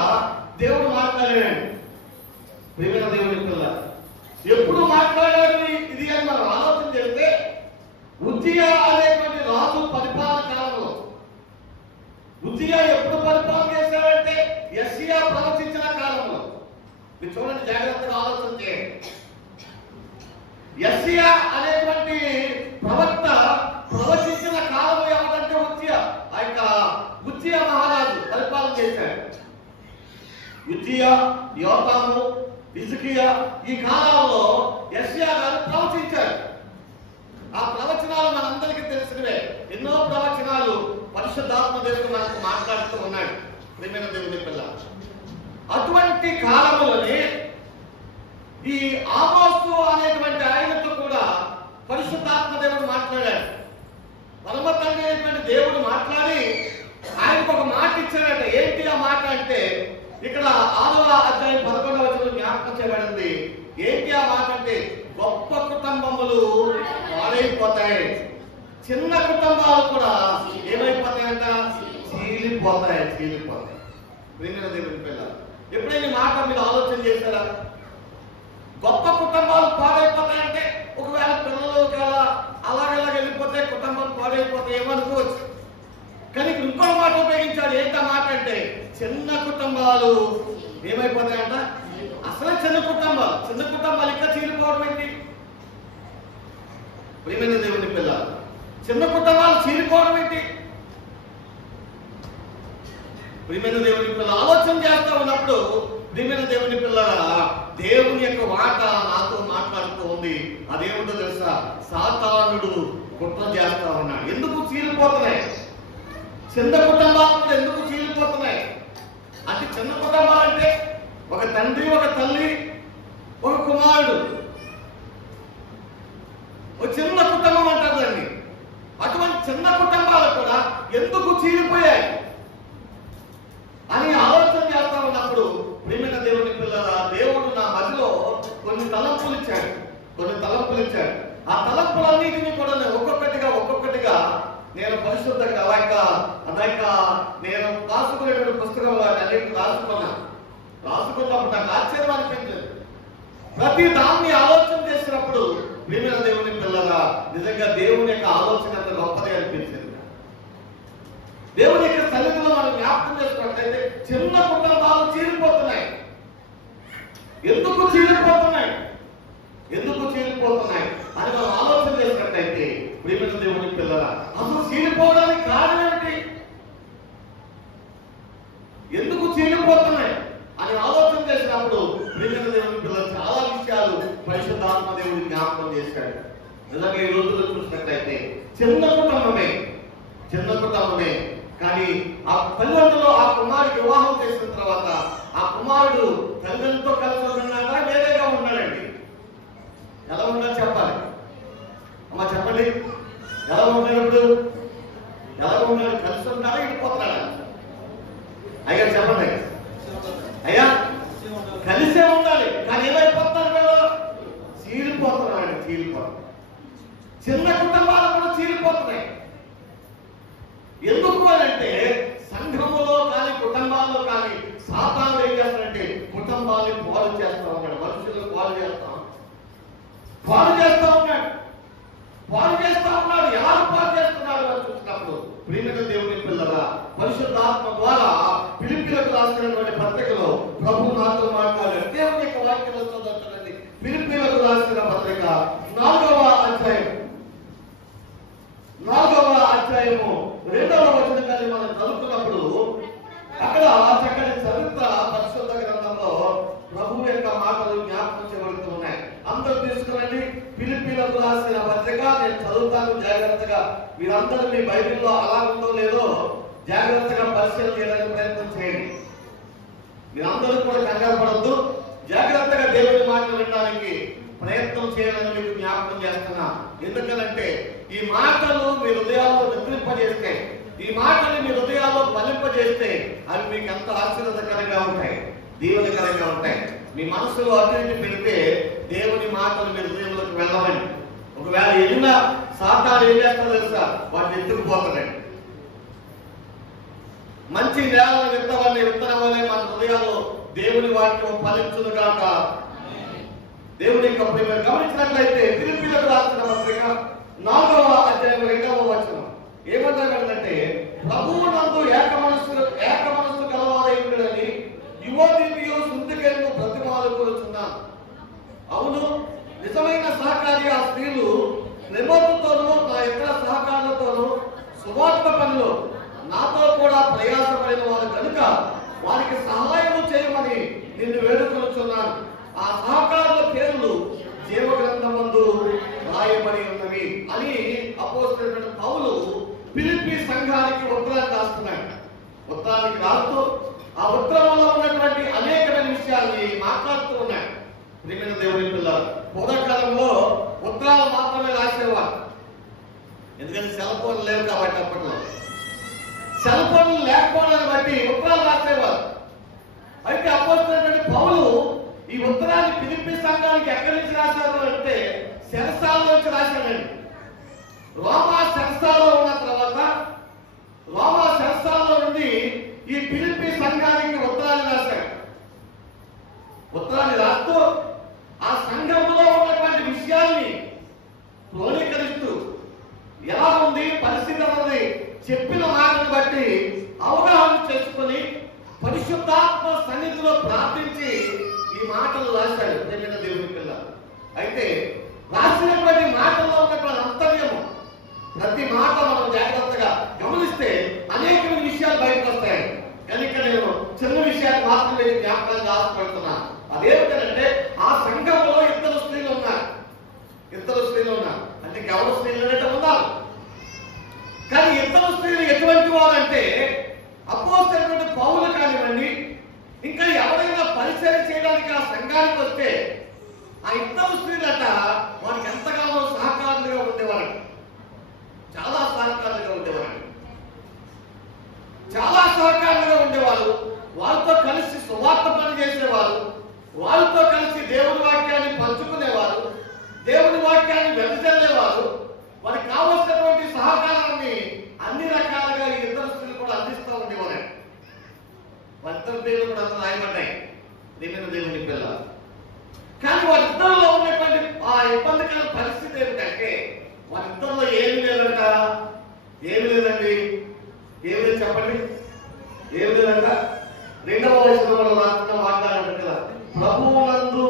దేవుడు మాట్లాడాడు. ప్రియమైన దేవుని పిల్ల, ఎప్పుడు మాట్లాడాడు ఇది అని మనం ఆలోచన చేస్తే, ఉజ్జియా అనేటువంటి రాజు పరిపాలన కాలంలో. ఉజ్జియా ఎప్పుడు పరిపాలన చేశాడంటే యెషయా ప్రవచించిన కాలంలో. మీరు చూడండి, జాగ్రత్తగా ఆలోచన చేయండి. యెషయా అనేటువంటి ప్రవక్త ప్రవచించిన కాలం ఏమంటే ఉజ్జియా, ఆ యొక్క ఉజ్జియా మహారాజు పరిపాలన చేశాడు. ఉజ్జియా, యోతాము, హిజ్కియా ఈ కాలంలో యెషయా గారు ప్రవచించారు. ఆ ప్రవచనాలు మనందరికీ తెలిసినవే. ఎన్నో ప్రవచనాలు పరిశుద్ధాత్మ దేవుడు మనకు మాట్లాడుతూ ఉన్నాడు. ప్రియమైన దేవుని పిల్ల, అటువంటి కాలంలోనే ఈ ఆమోసు అనేటువంటి ఆయనతో కూడా పరిశుద్ధాత్మ దేవుడు మాట్లాడాడు. పరమ తండ్రి అనేటువంటి దేవుడు మాట్లాడి ఆయనకు ఒక మాట ఇచ్చాడట. ఏంటి ఆ మాట అంటే, ఇక్కడ 6వ అధ్యాయం 11వ వచనం జ్ఞాపకం చేయబడింది. ఏంటి ఆ మాట అంటే, గొప్ప కుటుంబములు పాడైపోతాయి, చిన్న కుటుంబాలు కూడా ఏమైపోతాయంట? చీలిపోతాయి. ప్రియమైన దేవుని పిల్ల, ఎప్పుడైనా మాట మీరు ఆలోచన చేశారా? గొప్ప కుటుంబాలు పాడైపోతాయంటే, ఒకవేళ పిల్లలు అలాగే వెళ్ళిపోతే కుటుంబాలు పాడైపోతాయి ఏమనుకోవచ్చు. కానీ ఇంకో మాట ఉపయోగించాడు. ఏంటా మాట అంటే, చిన్న కుటుంబాలు ఏమైపోతాయంట? అసలు చిన్న కుటుంబాలు ఇంకా చీలిపోవడం ఏంటి? ప్రియమైన దేవుని పిల్ల, చిన్న కుటుంబాలు చీలిపోవడం ఏంటి? ప్రియమైన దేవుని పిల్ల, ఆలోచన చేస్తా ఉన్నప్పుడు ప్రియమైన దేవుని పిల్ల, దేవుని యొక్క మాట నాతో మాట్లాడుతూ ఉంది. అదేమిటో తెలుసా? సాతానుడు కుట్ర చేస్తా ఉన్నాడు. ఎందుకు చీలిపోతున్నాయి? చిన్న కుటుంబాలు ఎందుకు చీలిపోతున్నాయి అంటే, చిన్న కుటుంబాలు అంటే ఒక తండ్రి, ఒక తల్లి, ఒక కుమారుడు, ఒక చిన్న కుటుంబం అంటారు దాన్ని. అటువంటి చిన్న కుటుంబాలు కూడా ఎందుకు చీలిపోయాయి అని ఆలోచన చేస్తా ఉన్నప్పుడు ప్రియమైన దేవుని పిల్లల, దేవుడు నా మధ్యలో కొన్ని తలంపులు ఇచ్చాడు. ఆ తలంపులన్నిటినీ కూడా ఒక్కొక్కటిగా నేను పరిశుద్ధంగా అలాగ నేను రాసుకునేటువంటి పుస్తకంలో అన్నింటిని రాసుకున్నప్పుడు నాకు ఆశ్చర్యం అనిపించలేదు. ప్రతి దాన్ని ఆలోచన చేసినప్పుడు ప్రియమైన దేవుని పిల్లగా నిజంగా దేవుని యొక్క ఆలోచన అంత గొప్పది అనిపించింది. దేవుని యొక్క సన్నిధిలో మనం జ్ఞాపకం చేసుకున్నట్లయితే, చిన్న కుటుంబాలు చీలిపోతున్నాయి. ఎందుకు చీలిపోతున్నాయి? అని మనం ఆలోచన చేసినట్టయితే ప్రియమైన దేవుని పిల్లరా, అసలు చీలిపోవడానికి కారణం ఏమిటి? ఎందుకు చీలిపోతున్నాయి అని ఆలోచన చేసినప్పుడు ప్రియమైన దేవుని పిల్లలు చాలా విషయాలు పరిశుద్ధాత్మ దేవుని జ్ఞాపకం చేశాడు. నిజంగా ఈ రోజుల్లో చూసినట్లయితే చిన్న కుటుంబమే కానీ ఆ తల్లిదండ్రులు ఆ కుమారుడికి వివాహం చేసిన తర్వాత ఆ కుమారుడు తల్లిదండ్రులతో కలిసి ఉన్నాడా వేరేగా ఉన్నాడండి. ఎలా ఉన్నాడు చెప్పాలి అమ్మా, చెప్పండి. ఎలా ఉన్నాడు? ఎలా ఉన్నాడు? కలిసి ఉన్నాడా ఇడిపోతున్నాడా? అయ్యా చెప్పండి. అయ్యా కలిసే ఉండాలి కానీ ఏమైపోతున్నాడు కదా? చీలిపోతున్నాడు. చిన్న కుటుంబాలు కూడా చీలిపోతున్నాయి. ఎందుకు అంటే సంఘములో కానీ కుటుంబాల్లో కానీ సాతానుడు ఏం చేస్తాడంటే కుటుంబాన్ని పాడు చేస్తా ఉన్నాడు. మనుషులు పాడు చేస్తా ఉన్నాడు. ఎవరు పాడు చేస్తున్నాడు అని చూసినప్పుడు ప్రియమైన దేవుని పిల్లరా, పరిశుద్ధాత్మ ద్వారా ఫిలిప్పీలకు రాసినటువంటి పత్రికలో ప్రభు నాతో మాట్లాడారు. దేవుని యొక్క వాక్యంలో చదువుతానండి. ఫిలిప్పీలకు రాసిన పత్రిక 4వ అధ్యాయము 2వ వచనాన్ని మనం చదువుతున్నప్పుడు అక్కడ చక్కటి చరిత్ర పరిశుద్ధ గ్రంథంలో ప్రభు యొక్క మాటలు జ్ఞాపకం చేయబడుతూ ఉన్నాయి. అందరూ తీసుకురండి. ఫిలిప్పీలకు రాసిన పత్రిక నేను చదువుతాను జాగ్రత్తగా. మీరందరూ మీ బైబిల్లో అలా ఉందో లేదో జాగ్రత్తగా పరిశీలన చేయడానికి ప్రయత్నం చేయండి. మీరందరూ కూడా కంగారు పడద్దు. జాగ్రత్తగా దేవుని మాటలు వినడానికి ప్రయత్నం చేయాలని మీకు జ్ఞాపకం చేస్తున్నా. ఎందుకంటే ఈ మాటలు మీ హృదయాల్లో నిద్రింపజేస్తే, ఈ మాటలు మీ హృదయాల్లో ఫలింపజేస్తే అవి మీకు ఎంత ఆశీర్వాదకరంగా ఉంటాయి, దీవెనకరంగా ఉంటాయి. మీ మనసులో అటు పెడితే దేవుని మాటలు మీ హృదయంలోకి వెళ్ళవండి. ఒకవేళ వెళ్ళినా సాతాను ఏం చేస్తారో తెలుసా? వాటిని ఎత్తుకుపోతాడండి. మంచి నేలను విత్తనం వల్లే మన హృదయాల్లో దేవుని వాక్యం ఫలించును గాక. దేవుని యొక్క ప్రేమ గమనించినట్లయితే ఫిలిప్పీలకు రాసిన పత్రిక 4వ అధ్యాయం 2వ వచనం ఏమంటాడంటే ప్రభువునందు ఏక మనస్సు కలవారైనని యువతియు శుద్ధికైన ప్రతిమాలు కూర్చున్నాను. అవును, నిజమైన సహకారి ఆ స్త్రీలు నిబద్ధతోనూ నా ఇతర సహకారులతోనూ సువార్త పనిలో నాతో కూడా ప్రయాసపడిన వారు కనుక వారికి సహాయం చేయమని నిన్ను వేడుకొనుచున్నాను. ఆ సహకారుల పేర్లు జీవగ్రంథమందు రాయబడి ఉన్నవి అని అపోస్తలుడైన పౌలు ఫిలిప్పీ సంఘానికి ఉత్తరాన్ని రాస్తున్నాడు. ఉత్తరానికి రాస్తూ ఆ ఉత్తరంలో ఉన్నటువంటి అనేకమైన విషయాల్ని మాట్లాడుతూ ఉన్నాడు. ప్రియమైన దేవుని పిల్లలు, పూర్వకాలంలో ఉత్తరాలు మాత్రమే రాసేవారు. ఎందుకంటే సెల్ ఫోన్లు లేవు కాబట్టి అప్పట్లో సెల్ ఫోన్లు లేకపోవడాన్ని బట్టి ఉత్తరాలు రాసేవారు. అయితే అపోస్తలుడైన పౌలు ఈ ఉత్తరాన్ని ఫిలిప్పీ సంఘానికి ఎక్కడి నుంచి రాశారు అంటే సెరసాల నుంచి రాశాడండి. రోమా సెరసాలో ఉన్న తర్వాత రోమా సెరసాలో నుండి ఈ ఫిలిప్పీ సంఘానికి ఉత్తరాన్ని రాశాడు. ఉత్తరాన్ని రాస్తూ ఆ సంఘంలో ఉన్నటువంటి విషయాల్ని క్రోడీకరిస్తూ ఎలా ఉంది పరిస్థితి అన్నది చెప్పిన మాటను బట్టి అవగాహన చేసుకుని పరిశుద్ధాత్మ సన్నిధిలో ప్రార్థించి ఈ మాటలు రాశాడు. ప్రియమైన దేవుని పిల్లలు, అయితే రాసినటువంటి మాటల్లో ఉన్నటువంటి అంతర్యము ప్రతి మాట మనం జాగ్రత్తగా గమనిస్తే అనేక విషయాలు బయటకు వస్తాయి. కనుక నేను చిన్న విషయాలు మాత్రమే జ్ఞాపకాన్ని ఆశపడుతున్నాను. అదేమిటంటే ఆ సంఘంలో ఇద్దరు స్త్రీలు ఉన్నారు. అంటే ఎవరు స్త్రీలు అంటే ఉన్నారు. కానీ ఇద్దరు స్త్రీలు ఎటువంటి వారంటే అపోస్తలుడైన పౌలు కానివ్వండి, ఇంకా ఎవరైనా పరిచయం చేయడానికి ఆ సంఘానికి వస్తే ఆ ఇద్దరు స్త్రీలట వారికి ఎంతగానో సహకారులుగా ఉండేవారు. చాలా సహకారులుగా ఉండేవారు. వారితో కలిసి సువార్త పని చేసేవారు. వారితో కలిసి దేవుని వాక్యాన్ని పంచుకునేవారు. దేవుని వాక్యాన్ని వెదజల్లేవారు. వారికి కావలసినటువంటి సహకారాన్ని అన్ని రకాలుగా ఈ ఇద్దరు స్త్రీలు కూడా అందిస్తూ ఉండేవారు. వారిద్దరు పేర్లు కూడా అంత రాయబడ్డాయి దేవుని పిల్లలు. కానీ వారిద్దరిలో ఉన్నటువంటి ఆ ఇబ్బందికర పరిస్థితి ఏమిటంటే వారిద్దరిలో ఏమి లేదంట. ఏమి లేదండి? ఏమి లేదు చెప్పండి. ఏమి లేదంట? 2వ వచనంలో రాసిన వాగ్దానం కదా, ప్రభువునందు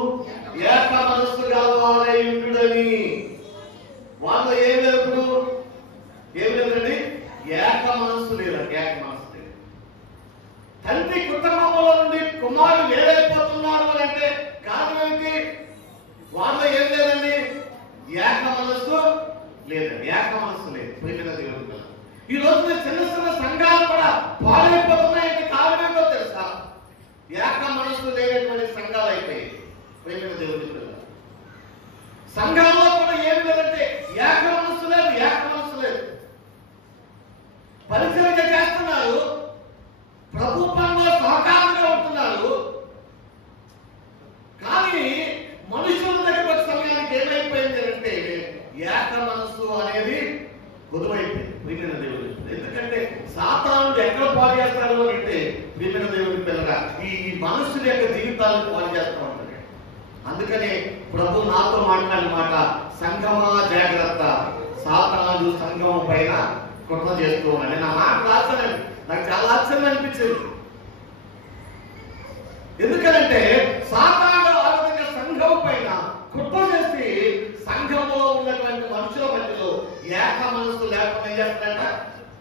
ఏక మనస్సు గలవారై ఉండుడని వాళ్ళలో ఏం లేదు, ఇప్పుడు ఏం లేదండి, ఏక మనస్సు లేదండి, ఏక మనస్సు లేదు. తండ్రి కుటుంబంలో నుండి కుమారుడు ఏదైపోతున్నాడు అని అంటే కారణం ఏంటి? వాళ్ళలో ఏం లేదండి, ఏక మనస్సు లేదండి, ఏక మనస్సు లేదు. ప్రియమైన దేవుని పిల్లలు, ఈ రోజున చిన్న చిన్న సంఘాలు కూడా పాడైపోతున్నాయంటే కారణం ఏంటో తెలుసా? ఏక మనస్సు లేనటువంటి సంఘాలు అయిపోయాయి. ప్రియమైన దేవుని పిల్లలు, సంఘాల్లో కూడా ఏం లేదంటే ఏక మనస్సు లేదు, ఏక మనస్సు లేదు. పరిచర్య చేస్తున్నారు, ప్రభు పనిలో సహకారంగా ఉంటున్నారు, కానీ మనుషుల దగ్గర వచ్చే సమయానికి ఏమైపోయింది అంటే ఏక మనస్సు అనేది పొదువైపోయింది. ప్రియమైన దేవుని, ఎందుకంటే సాతానుడు ఎక్కడ పాడు చేస్తాడు అంటే ప్రియమైన దేవుని పిల్లగా ఈ మనుషుల యొక్క జీవితాలను పాడు చేస్తూ ఉంటాడు. అందుకనే ప్రభు నాతో మాట్లాడిన మాట, సంఘమా జాగ్రత్త, సాతానుడు సంఘం పైన కుట్ర చేస్తూ ఉన్నాడు. నా మాట రాసానండి, నాకు చాలా ఆశ్చర్యం అనిపించింది. ఎందుకంటే సాతానుడు ఆ విధంగా సంఘం పైన కుట్ర చేసి సంఘంలో ఉన్నటువంటి మనుషుల మధ్యలో ఏక మనస్సు లేకుండా చేస్తాడ,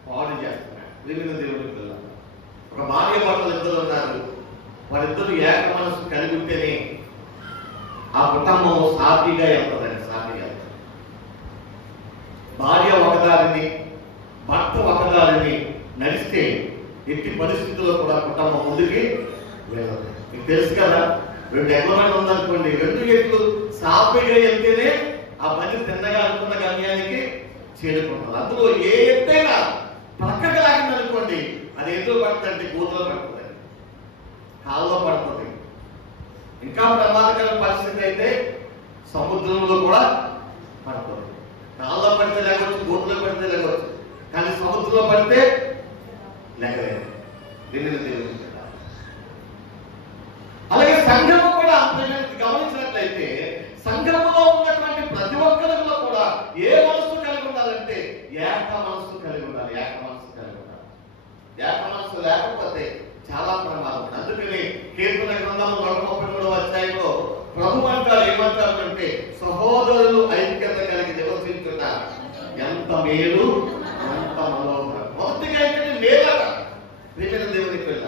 పాడు చేస్తున్నాడు. ప్రియమైన దేవుని పిల్ల, ఒక భార్య భర్తలు ఇద్దరు ఉన్నారు, వారిద్దరు ఏక మనస్సు కలిగి ఉంటేనే ఆ కుటుంబం సాఫీగా వెళ్తుందండి, సాఫీగా వెళ్తుంది. భార్య ఒకదారిని భర్త ఒకదారిని నడిస్తే ఎట్టి పరిస్థితుల్లో కూడా కుటుంబం ముందుకి వెళ్ళదు. మీకు తెలుసు కదా, 2 ఎకరాలు ఉందనుకోండి, 2 ఎట్లు సాఫీగా వెళ్తేనే ఆ పని తిన్నగా అనుకున్న గమ్యానికి చేరుకుంటుంది. అందులో ఏ ఎత్తైనా పక్కకు లాగింది అనుకోండి, అది ఎందులో పడుతుందంటే గోతులో పడుతుంది, కాళ్ళలో పడుతుంది. ఇంకా ప్రమాదకర పరిస్థితి అయితే సముద్రంలో కూడా పడుతుంది. కాళ్ళలో పడితే లేకపోవచ్చు, గోతులో పడితే లేకపోవచ్చు, కానీ సముద్రంలో పడితే లేకలేదు. అలాగే సంఘము కూడా గమనించినట్లయితే సంఘములో ఉన్నటువంటి ప్రతి ఒక్కరిలో కూడా ఏ మనస్సు కలిగి ఉండాలంటే ఏక మనస్సు కలిగి ఉండాలి, ఏక మనస్సు కలిగి ఉండాలి. ఏక మనస్సు లేకపోతే చాలా ప్రమాదం. అందుకని కీర్తన గ్రంథం 133వ అధ్యాయంలో ప్రభు అంటారు, ఏమంటారు అంటే సహోదరులు ఐక్యత కలిగి నివసించున్నారు, ఎంత మేలు ఎంత మనోహరం. మొదటిగా అయితే మేలట. ప్రియమైన దేవుని పిల్ల,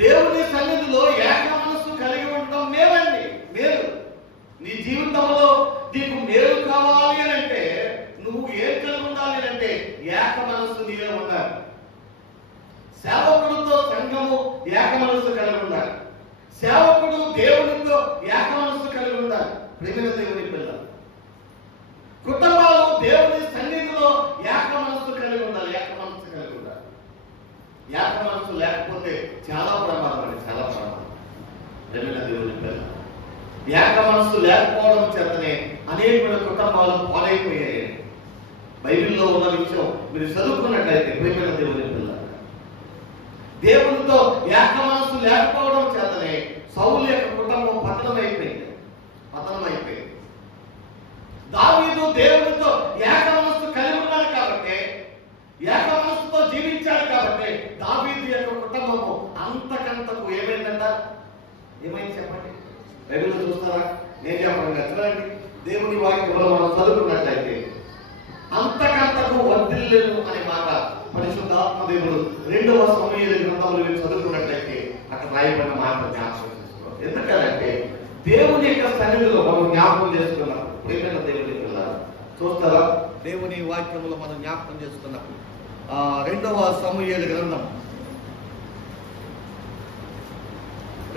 దేవుని సన్నిధిలో ఏక మనస్సు కలిగి ఉండటం మేలండి, మేలు. నీ జీవితంలో నీకు మేలు కావాలి అని అంటే నువ్వు ఏం కలిగి ఉండాలి అంటే ఏక మనస్సు నీవే ఉండాలి. సేవకుడితో సంఘము ఏక మనస్సు కలిగి ఉండాలి, సేవకుడు దేవునితో ఏక మనస్సు కలిగి ఉండాలి. ప్రియమైన దేవుని పిల్ల, కుటుంబాలు దేవుని సన్నిధిలో ఏక మనస్సు కలిగి ఉండాలి, ఏక మనస్సు కలిగి ఉండాలి. ఏక మనస్సు లేకపోతే చాలా ప్రమాదం అండి, చాలా ప్రమాదం. ప్రియమైన దేవుని పిల్ల, ఏక మనస్సు లేకపోవడం చేతనే అనేక కుటుంబాలు పాలైపోయాయి. బైబిల్లో ఉన్న విషయం మీరు చదువుకున్నట్లయితే ప్రియమైన దేవుని పిల్ల, దేవునితో ఏక మనస్సు లేకపోవడం చేతనే సౌలు యొక్క కుటుంబం పతనమైపోయింది. దావీదు దేవునితో ఏక మనస్సు కలిగి ఉన్నాడు కాబట్టి, ఏక మనస్సుతో జీవించాడు కాబట్టి దావీదు యొక్క కుటుంబము అంతకంతకు ఏమైందంట? ఏమైంది చెప్పండి, బైబిల్లో చూస్తారా? నేను చెప్పండి, చూడండి. దేవుని వాక్యంలో మనం చదువుకున్నట్లయితే అంతకంతకు వర్ధిల్లేను అనే మాట పరిశుద్ధాత్మ దేవుడు 2వ సమూయేలు గ్రంథంలో మీరు చదువుకున్నట్లయితే అక్కడ రాయబడిన మాట జ్ఞాపకం చేసుకోవాలి. ఎందుకంటే దేవుని యొక్క సన్నిధిలో మనం జ్ఞాపకం చేసుకున్నాం. ప్రియమైన దేవుని పిల్లలు చూస్తారా, దేవుని వాక్యంలో మనం జ్ఞాపకం చేసుకున్నప్పుడు 2వ సమూయేలు గ్రంథం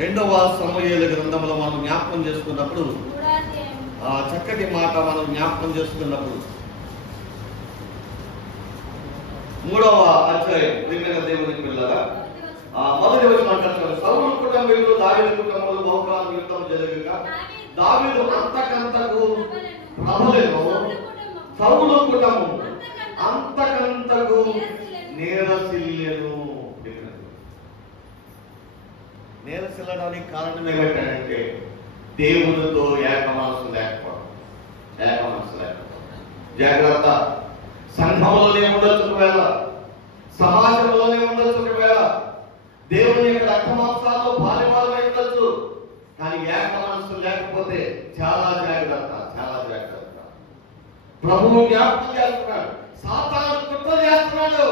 2వ సమూయేలు గ్రంథంలో మనం జ్ఞాపకం చేసుకున్నప్పుడు చక్కటి మాట మనం జ్ఞాపకం చేసుకున్నప్పుడు 3వ అధ్యాయం ప్రియమైన దేవుని పిల్లల మొదటి వచనం అంటారు, సౌలు కుటుంబీకులు దావీదు కుటుంబంలో బహుకాలం యుద్ధం జరగగా దావీదు అంతకంతకు ప్రబలెను, సౌలు కుటుంబం అంతకంతకు నీరసిల్లెను. నీరసిల్లడానికి కారణం ఏమిటంటే దేవునితో ఏక మనస్సు లేకపోవడం. ఏక మనస్సు లేకపోవడం. జాగ్రత్త, సంఘంలోనే ఉండొచ్చు ఒకవేళ, సమాజంలోనే ఉండొచ్చు ఒకవేళ, దేవుని యొక్క రక్తమాంసాల్లో భార్యవారమై ఉండొచ్చు, కానీ ఏక మనస్సు లేకపోతే చాలా జాగ్రత్త, చాలా జాగ్రత్త. ప్రభువు జ్ఞాపకం చేస్తున్నాడు. సాతాను కుట్ర చేస్తున్నాడు.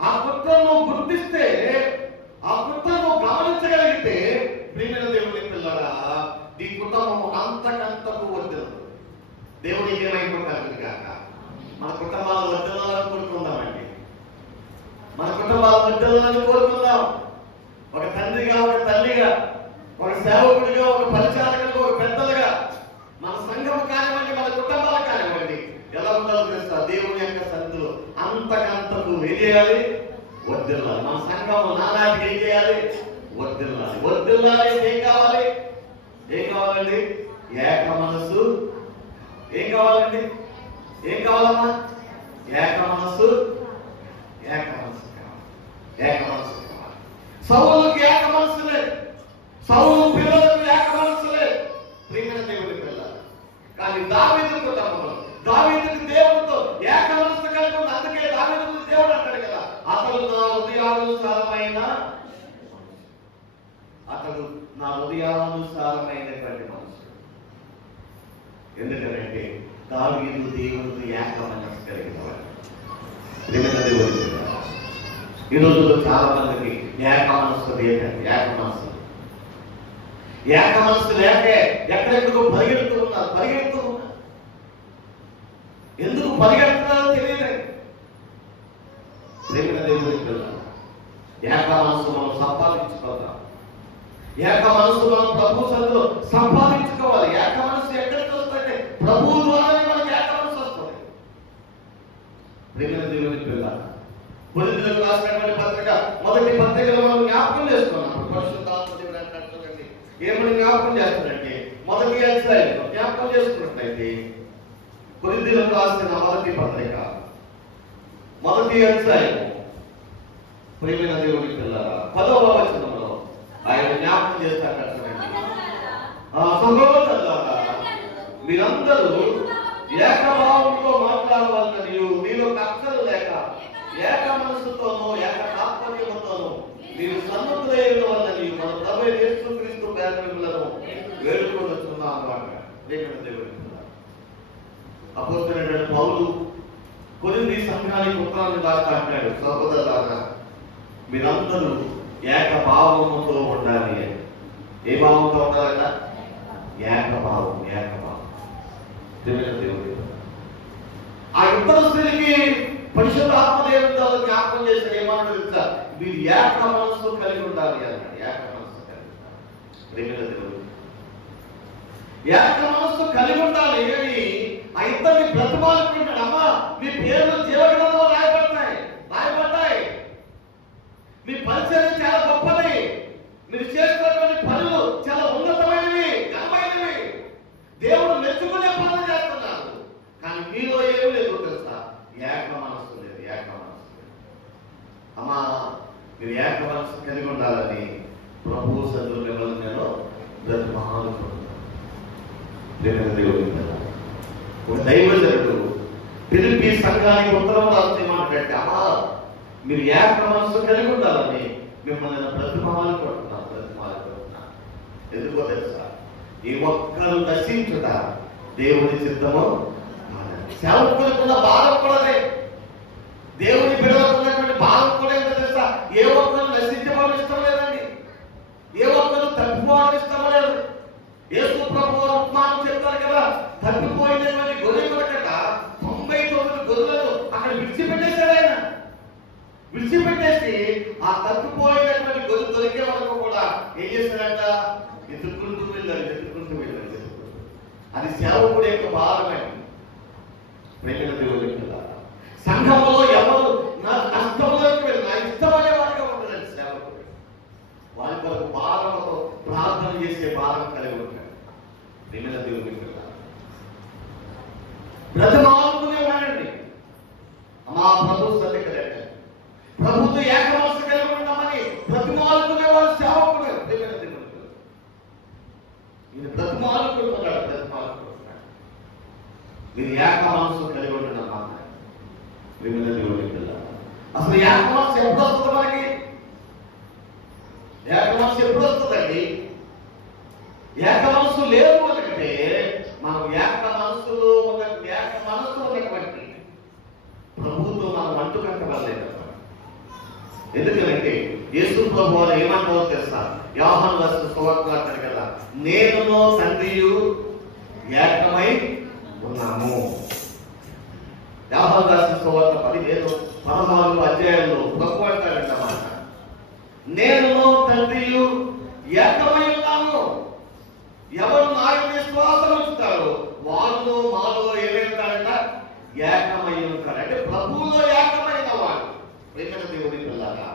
ఆ కుట్రను గుర్తిస్తే, ఆ కుట్రను గమనించగలిగితే ప్రియమైన దేవుని పిల్లరా, ఈ కుటుంబం అంతకంతకు వద్దు. దేవుడికి ఏమైపోతారు కాక మన కుటుంబాలు వద్దలని కోరుకుందామండి. మన కుటుంబాల వద్దలని కోరుకుందాం. ఒక తండ్రిగా, ఒక తల్లిగా, ఒక సేవకుడిగా, ఒక పరిచారకుడిగా, ఒక పెద్దలుగా మన సంఘం కానివ్వండి, మన కుటుంబాలు కానివ్వండి, ఎలా ఉండాలో తెలుస్తా? దేవుని యొక్క సన్నిధిలో అంతకంతకు ఏం చేయాలి? వర్ధిల్లాలి. మన సంఘం నానాటికి ఏం చేయాలి? వర్ధిల్లాలి. వర్ధిల్లాలి. ఏం కావాలి? ఏం కావాలండి? ఏక మనస్సు. ఏం కావాలండి? ఏం కావాలమ్మా? ఏక మనస్సు. ఏక మనస్సు కావాలి. ఏక మనస్సు కావాలి. సౌలుకి ఏక మనస్సు లేదు. సౌలు పిల్లలకు ఏక మనస్సు లేదు. ప్రియమైన దేవుని పిల్లలు. కానీ దావీదు కుటుంబంలో, దావీదుకి దేవుడితో ఏక మనస్సు కలిగి ఉంది. అందుకే దావీదు దేవుడు అంటాడు కదా, అతడు నా హృదయానుసారమైనటువంటి మనసు. ఎందుకంటే దావీదు దేవుడితో ఏక మనస్సు కలిగిన వాడు. ప్రియమైన దేవుని పిల్లలు, ఈ రోజుల్లో చాలా మందికి ఏక మనస్సు లేదండి. ఏక మనస్సు లేక ఎక్కడెక్కడికో పరిగెడుతూ ఉన్నారు. ఎందుకు పరిగెడుతున్నారో తెలియదు. ప్రేమ దేవుని పిల్లలు, ఏక మనస్సు మనం సంపాదించుకోవాలి. ఏక మనస్సు మనం ప్రభు సన్నిధిలో సంపాదించుకోవాలి. ఏక మనస్సు ఎక్కడికి వస్తుందంటే ప్రభువు ద్వారానే మనకి ఏక మనస్సు వస్తుంది. ప్రేమ దేవుని పిల్లలు, కొరింథీయులకు రాసినటువంటి పత్రిక మొదటి పత్రికలో మనం జ్ఞాపకం చేసుకున్నాం. పరిశుద్ధాత్మ దేవుడు అంటున్నాడండి, ఏమని జ్ఞాపకం చేస్తాడంటే, మొదటి అధ్యాయంలో జ్ఞాపకం చేసుకున్నట్లయితే కొరింథీయులకు రాసిన మొదటి పత్రిక మొదటి అధ్యాయం, ప్రియమైన దేవుని పిల్లరా, 10వ వచనంలో ఆయన జ్ఞాపకం చేస్తాడు. సహోదరులారా, మీరందరూ ఏకభావంతో మాట్లాడవాలని, మీలో కక్షలు లేక ఏక మనస్సుతోనూ ఏక తాత్పర్యముతోనూ మీరు సన్నుతులై ఉండవాలని మన ప్రభు యేసుక్రీస్తు పేరలను వేడుకొనుచున్నాం అన్నమాట. ప్రియమైన దేవుని పిల్లరా, అపోస్తలుడైన పౌలు కొరింథీ సంఘానికి ఉత్తరాన్ని రాస్తా అంటాడు, సహోదరులారా మీరందరూ ఏకభావముతో ఉండాలి. ఏ భావంతో ఉండాలట? ఏకభావం. దేవుడు ఆ ఇద్దరు స్త్రీలకి పరిశుద్ధ ఆత్మదేవుడు జ్ఞాపకం చేసిన ఏమన్నా తెలుసా? మీరు ఏక మనస్సు కలిగి ఉండాలి అన్నాడు. ఏక మనస్సు కలిగి ఉండాలి. ఏక మనస్సు కలిగి ఉండాలి అని ఆ ఇద్దరిని బ్రతమాలుకుంటాడు. అమ్మా, మీ పేర్లు జీవగ్రంథంలో రాయబడతాయి. మీ పరిచయం చాలా గొప్పది. మీరు చేస్తున్నటువంటి పనులు చాలా ఉన్నతమైనవి, ఘనమైనవి. దేవుడు మెచ్చుకునే పనులు చేస్తున్నారు. కానీ మీలో ఏమి లేదు తెలుసా? ఏక మనస్సు లేదు. అమ్మా, మీరు ఏక మనస్సు కలిగి ఉండాలని ప్రభు సన్నిధిలో మిమ్మల్ని నేను బ్రతమాలుకుంటున్నాను. ఒక దైవజనుడు ఫిలిప్పీ సంఘానికి ఉత్తరం రాస్తే మాట్లాడితే, అమ్మా మీరు ఏక మనస్సు కలిగి ఉండాలని మిమ్మల్ని నేను బ్రతమాలుకుంటున్నాను. ఎందుకో తెలుసా? ఈ ఒక్కరు నశించుట దేవుని చిత్తము. సేవకులకున్న భారం కూడా దేవుని బిడ్డలకున్నటువంటి భారం కూడా ఏంటో తెలుసా? ఏ ఒక్కరు నశించడం ఇష్టం లేదండి. ఏ ఒక్కరు తప్పిపోవడం ఇష్టం లేదు. యేసు ప్రభువు ఉపమానం చెప్తారు కదా, తప్పిపోయినటువంటి గొర్రె కొరకట 99 గొర్రెలను అక్కడ విడిచిపెట్టేశాడు ఆయన. విడిచిపెట్టేసి ఆ తప్పిపోయినటువంటి గొర్రె దొరికే వరకు కూడా ఏం చేశాడంట? ఎదుర్కొంటూ వెళ్ళాలి. అది సేవకుడి యొక్క భారమైంది. సంఘంలో ఎవరు నా కష్టంలోకి వెళ్ళి నా ఇష్టమనే వాడిగా ఉంటాడండి సేవకుడు. వారి కొరకు భారంతో ప్రార్థన చేసే భారం కలిగి ఉంటాడు. ప్రేమ దేవుని బ్రతమాలుకునేవాడండి. మా ప్రభు సత్యకరే ప్రభుత్వ ఏక మనస్సు కలిగి ఉన్నామని బ్రతమాలుకునేవాడు సేవకుడు. ఈయన బ్రతమాలుకుంటున్నాడు. మీరు ఏక మనస్సు కలిగి ఉంటున్నామా? అసలు ఏక మనస్సు ఎప్పుడు వస్తుంది మనకి? ఏక మనస్సు ఎప్పుడు వస్తుందండి? ఏక మనస్సు లేదు అంటే మనం ఏక మనస్సులో ఏక మనస్సు అంటుకట్టబడలేదు. ఎందుకంటే యేసు ప్రభు వారు ఏమంటారో తెలుసా? యోహాను రాసిన సువార్తలో అంటారు కదా, నేనును తండ్రియు ఏకమై ఉన్నాము. యోహాను రాసిన సువార్త 15-16 అధ్యాయంలో ప్రభు అంటారన్నమాట, నేనును తండ్రియు ఏకమై ఉన్నాము. ఎవరు నాయన విశ్వాసం ఉంచుతారో వాళ్ళు మాలో ఏమవుతారంట? ఏకమై ఉంటారు. అంటే ప్రభువులో ఏకమైన వాడు, ప్రేమ దేవుని పిల్లగా,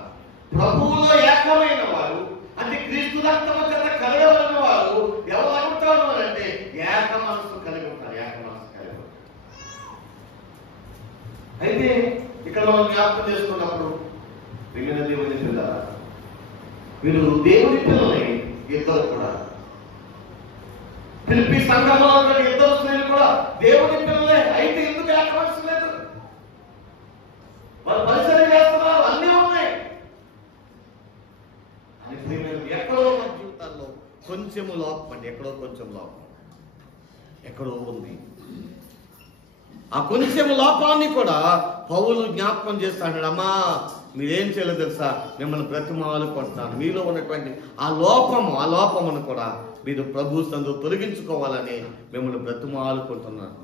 ప్రభువులో ఏకమైన వాడు అంటే క్రీస్తు రక్తము చేత కలగబడిన వారు ఎవరు అనుకుంటారు అంటే ఏక మనసు కలిగి ఉంటారు. ఏక మనసు కలిగి ఉంటారు. అయితే ఇక్కడ మనం జ్ఞాపకం చేసుకున్నప్పుడు ప్రేమ దేవుని పిల్లగా, వీరు దేవుని పిల్లలై ఇద్దరు కూడా, ఫిలిప్పీ సంఘంలో ఇద్దరు స్త్రీలు కూడా దేవుని పిల్లలే. అయితే ఎందుకు ఏకపరచలేదు? వాళ్ళు పరిసరం చేస్తున్నారు, అన్నీ ఉన్నాయి. ఎక్కడో మన జీవితాల్లో కొంచెము లోపం అండి, ఎక్కడో కొంచెం లోపం ఎక్కడో ఉంది. ఆ కొంచెం లోపాన్ని కూడా పౌలు జ్ఞాపకం చేస్తాడు. అమ్మా మీరేం చేయలేదు తెలుసా, మిమ్మల్ని బ్రతిమాలుకుంటున్నాను, మీలో ఉన్నటువంటి ఆ లోపమును కూడా మీరు ప్రభు సందు తొలగించుకోవాలని మిమ్మల్ని బ్రతిమాలుకుంటున్నాను.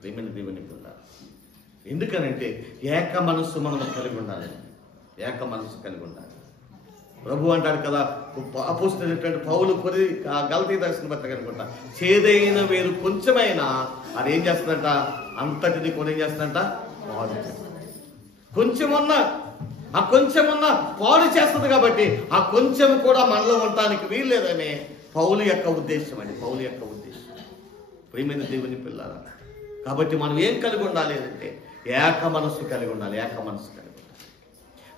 ప్రేమ దేవుని పిల్ల, ఎందుకనంటే ఏక మనస్సు మనం కలిగి ఉండాలి. ఏక మనస్సు కలిగి ఉండాలి. ప్రభు అంటాడు కదా, అపోస్తలుడైనటువంటి పౌలు గలతీ దర్శన పత్రిక అనుకుంటా, చేదైన వేరు కొంచెమైనా అదేం చేస్తుందంట, అంతటిని కూడా ఏం చేస్తుందంట, పాడు చేస్తుంది. కొంచెమన్నా పాడు చేస్తుంది. కాబట్టి ఆ కొంచెం కూడా మనలో ఉండటానికి వీల్లేదనే పౌలు యొక్క ఉద్దేశం అండి, పౌలు యొక్క ఉద్దేశం. ప్రియమైన దేవుని పిల్లల, కాబట్టి మనం ఏం కలిగి ఉండాలి అంటే ఏక మనస్సు కలిగి ఉండాలి. ఏక మనస్సు కలిగి ఉండాలి.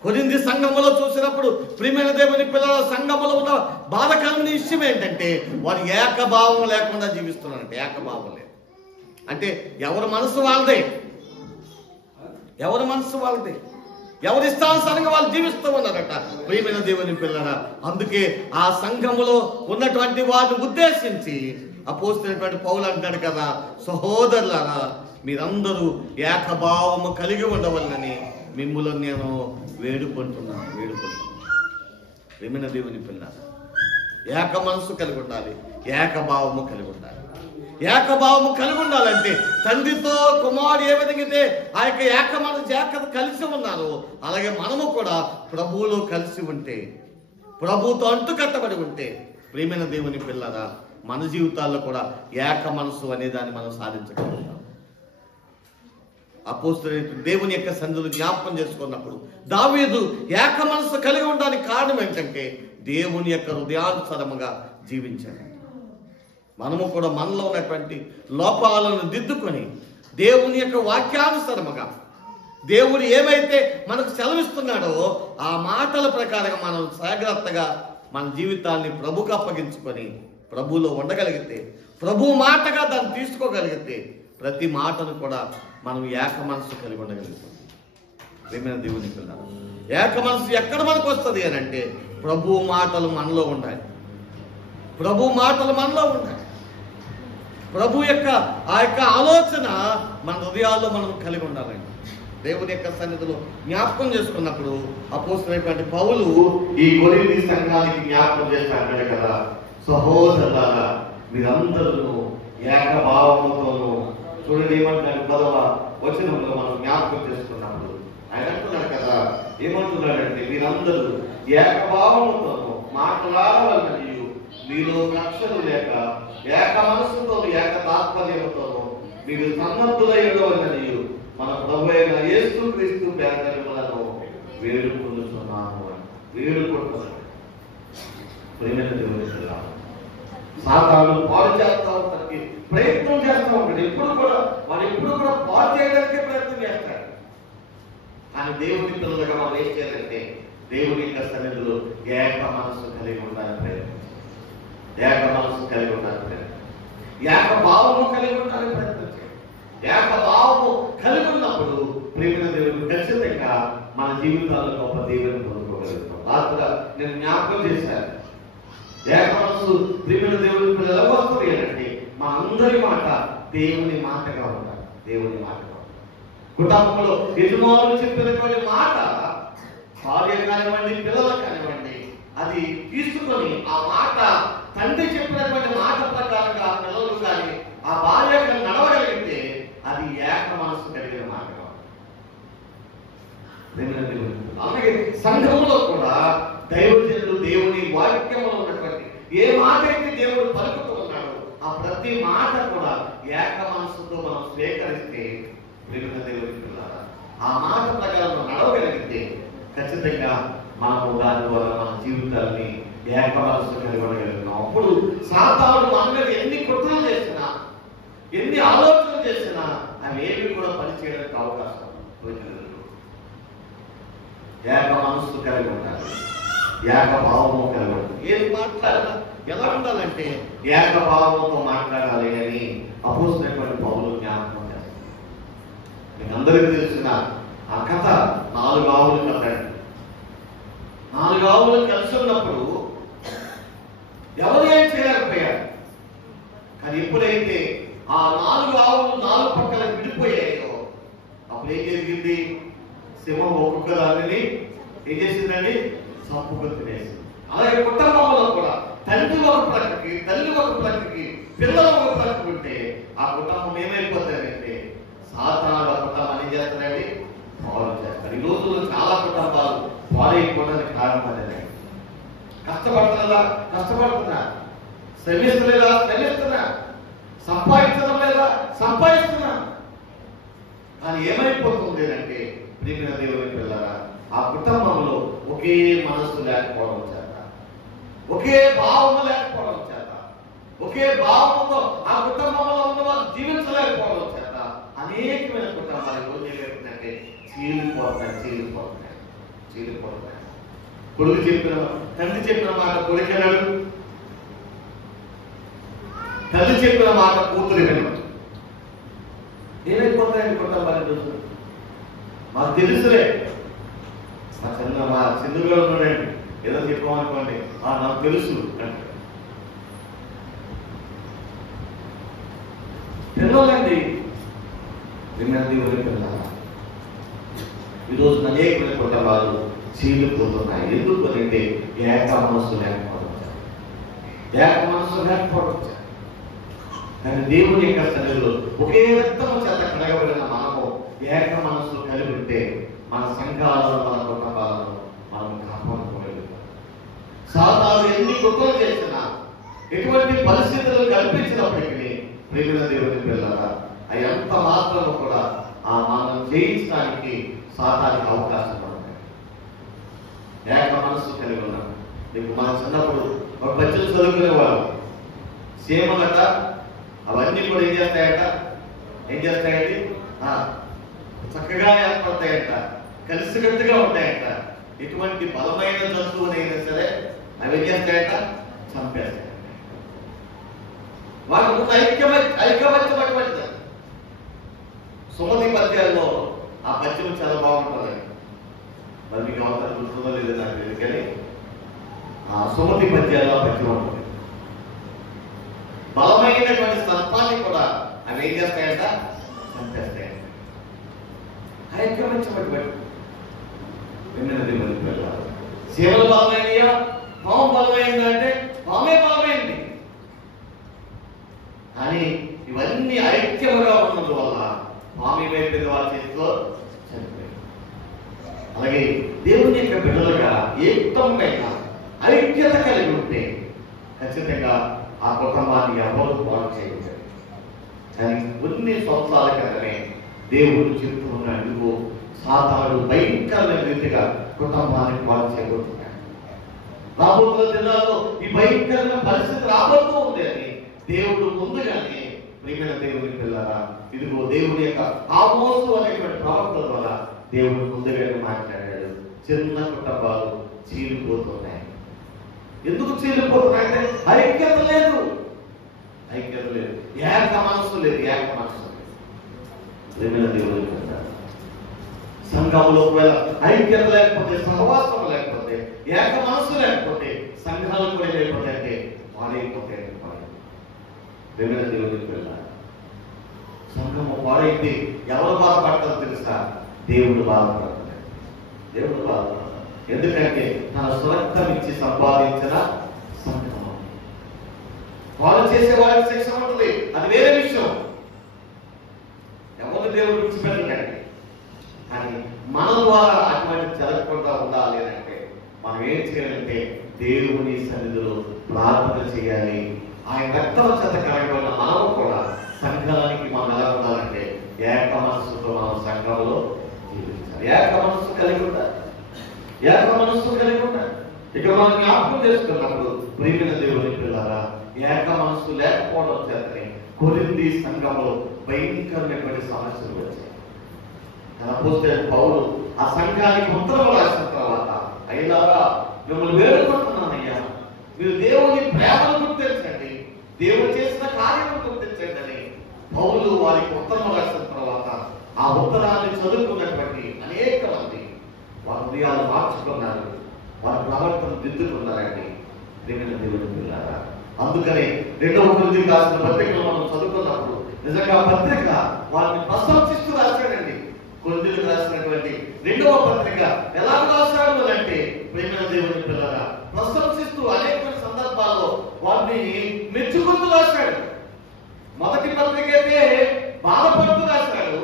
కొరింథీ సంఘములో చూసినప్పుడు ప్రియమైన దేవుని పిల్లల సంఘములో ఉన్న బాధకరమైన విషయం ఏంటంటే వారు ఏకభావం లేకుండా జీవిస్తున్నారంటే. ఏకభావం లేదు అంటే ఎవరి మనసు వాళ్ళదే, ఎవరి ఇష్టానుసారంగా వాళ్ళు జీవిస్తూ ఉన్నారట. ప్రియమైన దేవుని పిల్లల, అందుకే ఆ సంఘములో ఉన్నటువంటి వారిని ఉద్దేశించి అపోస్తలుడైనటువంటి పౌలు అంటాడు కదా, సహోదరులారా మీరందరూ ఏకభావము కలిగి ఉండవలనని మిమ్ములను నేను వేడుకుంటున్నాను. ప్రియమైన దేవుని పిల్ల, ఏక మనసు కలిగి ఉండాలి, ఏకభావము కలిగి ఉండాలి. ఏకభావము కలిగి ఉండాలంటే తండ్రితో కుమారుడు ఏ విధంగా ఆ యొక్క ఏక మనసు కలిసి ఉన్నారు, అలాగే మనము కూడా ప్రభువులో కలిసి ఉంటే, ప్రభువుతో అంటుకట్టబడి ఉంటే, ప్రియమైన దేవుని పిల్లరా మన జీవితాల్లో కూడా ఏక మనసు అనే దాన్ని మనం సాధించగలుగుతాం. అపోస్తలుడైన దేవుని యొక్క సన్నిధిలో జ్ఞాపకం చేసుకున్నప్పుడు దావీదు ఏక మనసు కలిగి ఉండడానికి కారణం ఏంటంటే దేవుని యొక్క హృదయానుసారముగా జీవించాడు. మనము కూడా మనలో ఉన్నటువంటి లోపాలను దిద్దుకొని దేవుని యొక్క వాక్యానుసారముగా దేవుడు ఏమైతే మనకు సెలవిస్తున్నాడో ఆ మాటల ప్రకారంగా మనం జాగ్రత్తగా మన జీవితాన్ని ప్రభుకు అప్పగించుకొని ప్రభువులో ఉండగలిగితే, ప్రభు మాటగా దాన్ని తీసుకోగలిగితే ప్రతి మాటను కూడా మనం ఏక మనసు కలిగి ఉండగలుగుతాం. ప్రియమైన దేవుని పిల్లలు, ఏక మనసు ఎక్కడ మనకు వస్తుంది అని అంటే ప్రభు మాటలు మనలో ఉండాలి. ప్రభు యొక్క ఆ యొక్క ఆలోచన మన హృదయాల్లో మనం కలిగి ఉండాలండి. దేవుని యొక్క సన్నిధిలో జ్ఞాపకం చేసుకున్నప్పుడు అపోస్తలుడైనటువంటి పౌలు ఈ కొరింథీ సంఘానికి జ్ఞాపకం చేస్తాడు కదా, సహోదరులారా మీరందరూ ఏకభావముతోనూ, చూడండి ఏమంటున్నాడు 10వ వచనంలో మనం జ్ఞాపకం చేసుకున్నప్పుడు ఆయన అంటున్నాడు కదా, ఏమంటున్నాడంటే మీరందరూ ఏకభావముతోనూ మాట్లాడవలనని మీలో కక్షలు లేక ఏక మనస్సుతో ఏక తాత్పర్యముతోనూ మీరు సన్నద్ధులై ఉండవలనని మన ప్రభు అయిన యేసుక్రీస్తు పేరలను వేడుకుంటున్నాము. ప్రియమైన దేవుని పిల్లలు, సాతాను పాడు చేస్తా ఉంటానికి ప్రయత్నం చేస్తూ ఉంటాడు. ఎప్పుడు కూడా పాడు చేయడానికే ప్రయత్నం చేస్తాడు. కానీ దేవుని పిల్లలుగా మనం ఏం చేయాలంటే దేవుని యొక్క సన్నిధిలో ఏక మనస్సు కలిగి ఉండాలని ప్రయత్నం, ఏక మనస్సు కలిగి ఉండాలని ప్రయత్నం, ఏక భావము కలిగి ఉండాలని ప్రయత్నం చేయాలి. ఏక భావము కలిగి ఉన్నప్పుడు ప్రియమైన దేవుని ఖచ్చితంగా మన జీవితాల్లో గొప్ప దేవుని పొందుకోగలుగుతాం. రాత్రిగా నేను జ్ఞాపకం చేశాను, ఏక మనస్సు ప్రియమైన దేవుని పిల్లలు ఎలా వస్తుంది అంటే మా అందరి మాట దేవుని మాటగా ఉండాలి. దేవుని మాటగా కుటుంబంలో యజమానులు చెప్పినటువంటి మాట భార్య కానివ్వండి, పిల్లలు కానివ్వండి, అది తీసుకొని ఆ మాట తండ్రి చెప్పినటువంటి మాట ప్రకారంగా ఆ పిల్లలు కానీ ఆ భార్య నడవగలిగితే అది ఏక మనసు కలిగిన మాట. అలాగే సంఘంలో కూడా దైవజనులు దేవుని వాక్యంలో ఉన్నటువంటి ఏ మాట అయితే దేవుడు పలుకుతూ ఉన్నాడో ఆ ప్రతి మాట కూడా ఏక మనసుతో మనం స్వీకరిస్తే ప్రేమ దేవుని పిల్లల ఆ మాట ప్రకారం నడవగలిగితే ఖచ్చితంగా మనము దాని ద్వారా మన జీవితాన్ని ఏక మనసు కలిగి ఉండగలుగుతాం. అప్పుడు సాతానుడు మన మీద ఎన్ని కుట్రలు చేసినా, ఎన్ని ఆలోచనలు చేసినా అవి ఏవి కూడా పనిచేయడానికి అవకాశం లేదు. ఏక మనస్సు కలిగి ఉండాలి, ఏక భావము కలిగి ఉండాలి. ఏది మాట్లాడాలి, ఎలా ఉండాలంటే ఏక భావంతో మాట్లాడాలి అని అపోస్తలుడైన పౌలు జ్ఞాపకం చేస్తారు. మీకు అందరికీ తెలిసిన ఆ కథ 4 ఆవుల కథ. 4 ఆవులు కలిసి ఉన్నప్పుడు ఎవరు ఏం చేయలేకపోయారు. కానీ ఎప్పుడైతే ఆ 4 ఆవులు 4 పక్కల విడిపోయాయో అప్పుడు ఏం జరిగింది? సింహం ఒక్కొక్క దానిని ఏం చేసిందండి? చంపుకొని తినేసింది. అలాగే కుటుంబంలో కూడా తండ్రి ఒక ప్రక్కకి, తల్లి ఒక ప్రక్కకి, పిల్లలు ఒక ప్రక్కకి ఉంటే ఆ కుటుంబం ఏమైపోతాయంటే సాతానుడు ఆ కుటుంబాన్ని ఏం చేస్తారండి? పాడు చేస్తారు. ఈ రోజుల్లో చాలా కుటుంబాలు పాడైపోవడానికి కారణం అదే. కష్టపడుతున్నా, శ్రమిస్తున్నా, సంపాదించడం లేదా, సంపాదిస్తున్నా. కానీ ఏమైపోతుంది అంటే ప్రియమైన దేవుని పిల్లరా, ఆ కుటుంబంలో ఒకే మనస్సు లేకపోవడం చేత, ఒకే భావము లేకపోవడం చేత, ఒకే భావంతో ఆ కుటుంబంలో ఉన్న వాళ్ళు జీవించలేకపోవడం చేత అనేకమైన కుటుంబాలు రోజు ఏమవుతుందంటే చీలిపోతున్నాయి. తండ్రి చెప్పిన మాట కొడుకు వినడు, తల్లి చెప్పిన మాట కూతురు వినడు. ఏమైపోతాయండి కుటుంబాన్ని రోజు? మాకు తెలుసులే, మా సింధుగా ఉన్నాడండి, ఏదో చెప్పామనుకోండి, నాకు తెలుసు అంటే పిల్లలండి. విన్నది పిల్లల ఈరోజు అనేకమైన కుటుంబాలు చీలిపోతున్నాయి. ఎందుకు అంటే ఏక మనస్సు లేకపోవడం. కానీ దేవుని యొక్క సన్నిధిలో ఒకే రక్తము చేత కడగబడిన మనము ఏక మనస్సు కలిగి ఉంటే మన సంఘాలను, మన కుటుంబాలను మనం కాపాడుకోగలుగుతాం. సాతాను ఎన్ని కుట్రలు చేసినా, ఎటువంటి పరిస్థితులు కల్పించినప్పటికీ ప్రియమైన దేవుని పిల్లరా, అవి ఎంత మాత్రము కూడా ఆ మనం జయించడానికి సాతానికి అవకాశం ఉంటుంది. ఏక మనస్సు కలిగి ఉన్నాం. మీకు మన చిన్నప్పుడు ఒక పచ్చలు చదువుకునేవారు సేమలట అవన్నీ కూడా ఏం చేస్తాయండి? చక్కగా ఏర్పడతాయంట, కలిసికట్టుగా ఉంటాయంట. ఎటువంటి బలమైన జంతువునైనా సరే అవి ఏం చేస్తాయంట? చంపేస్తాయంట. వాటి ముందు ఐక్యమత్యపడి సుమతి పద్యాల్లో ఆ పద్యం చాలా బాగుంటుంది. మరి మీకు అవసరం చూస్తుందో లేదో నాకు తెలియదు, కానీ ఆ సుమతి పద్యాల్లో పద్యం ఉంటుంది. బలమైనటువంటి సర్పాన్ని కూడా అవి ఏం చేస్తాయంట? చంపేస్తాయంట. ఐక్యమత్యపడి విన్నది మరి వెళ్ళాలి. సేవలు బలమైనయా, పాము బలమైంది అంటే పామే బలమైంది. కానీ ఇవన్నీ ఐక్యముగా ఉన్నందువల్ల పామి వైపు వారి చేతిలో చనిపోయింది. అలాగే దేవుని యొక్క బిడ్డలుగా ఏ ఉత్తమమైన ఐక్యత కలిగి ఉంటే ఖచ్చితంగా ఆ కుటుంబాన్ని ఎవరు పాడు చేయలేదు. కానీ కొన్ని సంవత్సరాల క్రితమే దేవుడు చెప్తూ ఉన్నాడు, నువ్వు సాతానుడు భయంకరమైన రీతిగా కుటుంబాన్ని పాడు చేయబోతున్నాడు. రాబోతున్న దినాల్లో ఈ భయంకరమైన పరిస్థితి రాబోతూ ఉంది అని దేవుడు ముందుగానే ప్రియమైన దేవుని పిల్లరా, ఇదిగో దేవుని యొక్క ఆమోసు అనేటువంటి ప్రవక్త ద్వారా దేవుడు ముందుగానే మాట్లాడాడు. చిన్న కుటుంబాలు చీలిపోతున్నాయి. ఎందుకు చీలిపోతున్నాయంటే ఐక్యత లేదు, ఏక మనసు లేదు. ప్రియమైన దేవుని పిల్లరా, సంఘంలో ఒకవేళ ఐక్యత లేకపోతే, సహవాసం లేకపోతే, ఏక మనసు లేకపోతే సంఘాలు కూడా ఏమైపోతాయంటే పాడైపోతాయంటే. ప్రియమైన దేవుని పిల్లరా, సంఘము పాడైతే ఎవరు బాధపడతారో తెలుసా? దేవుడు బాధపడతాడు. దేవుడు బాధపడతాడు. ఎందుకంటే తన స్వరక్తం ఇచ్చి సంపాదించిన సంఘం. వాళ్ళు చేసే వాళ్ళకి శిక్ష ఉంటుంది, అది వేరే విషయం. ఎవరు దేవుడు విడిచిపెట్టండి. కానీ మన ద్వారా అటువంటి జరగకుండా ఉండాలి అంటే మనం ఏం చేయాలంటే దేవుని సన్నిధిలో ప్రార్థన చేయాలి. ఆయన రక్తం చేత కలగబడిన మనము కూడా సంఘానికి మనం ఎలా ఉండాలంటే ఏక మనస్సుతో మనం సంఘంలో జీవించాలి. ఏక మనస్సు కలిగి ఉండాలి. ఏక మనస్సు కలిగి ఉండాలి. ఇక మనం జ్ఞాపకం చేసుకున్నప్పుడు ప్రియమైన దేవుని పిల్లారా, ఏక మనస్సు లేకపోవడం చేతనే కొరింథీ సంఘంలో భయంకరమైనటువంటి సమస్యలు వచ్చాయి. అపోస్తలుడైన పౌలు ఆ సంఘానికి ఉత్తరం రాసిన తర్వాత, అయ్యారా మిమ్మల్ని వేడుకుంటున్నానయ్యా, మీరు దేవుని ప్రేమను గుర్తించండి, దేవుడు చేసిన కార్యము గుర్తించండి అని పౌలు వారికి ఉత్తరం రాసిన తర్వాత ఆ ఉత్తరాన్ని చదువుకున్నటువంటి అనేక మంది వారి హృదయాలు మార్చుకున్నారు, వారి ప్రవర్తన దిద్దుకున్నారండి. ప్రియమైన దేవుని పిల్లారా, అందుకని 2వ కొరింథీయులకు రాసిన పత్రికలో మనం చదువుకున్నప్పుడు నిజంగా పత్రిక వారిని ప్రశంసిస్తూ రాశాడండి. కొరింథీయులకు రాసినటువంటి 2వ పత్రిక ఎలా రాశాడు అంటే ప్రియమైన దేవుని పిల్లరా, ప్రశంసిస్తూ అనేక సందర్భాల్లో వారిని మెచ్చుకుంటూ రాశాడు. మొదటి పత్రిక అయితే బాధపడుతూ రాశాడు,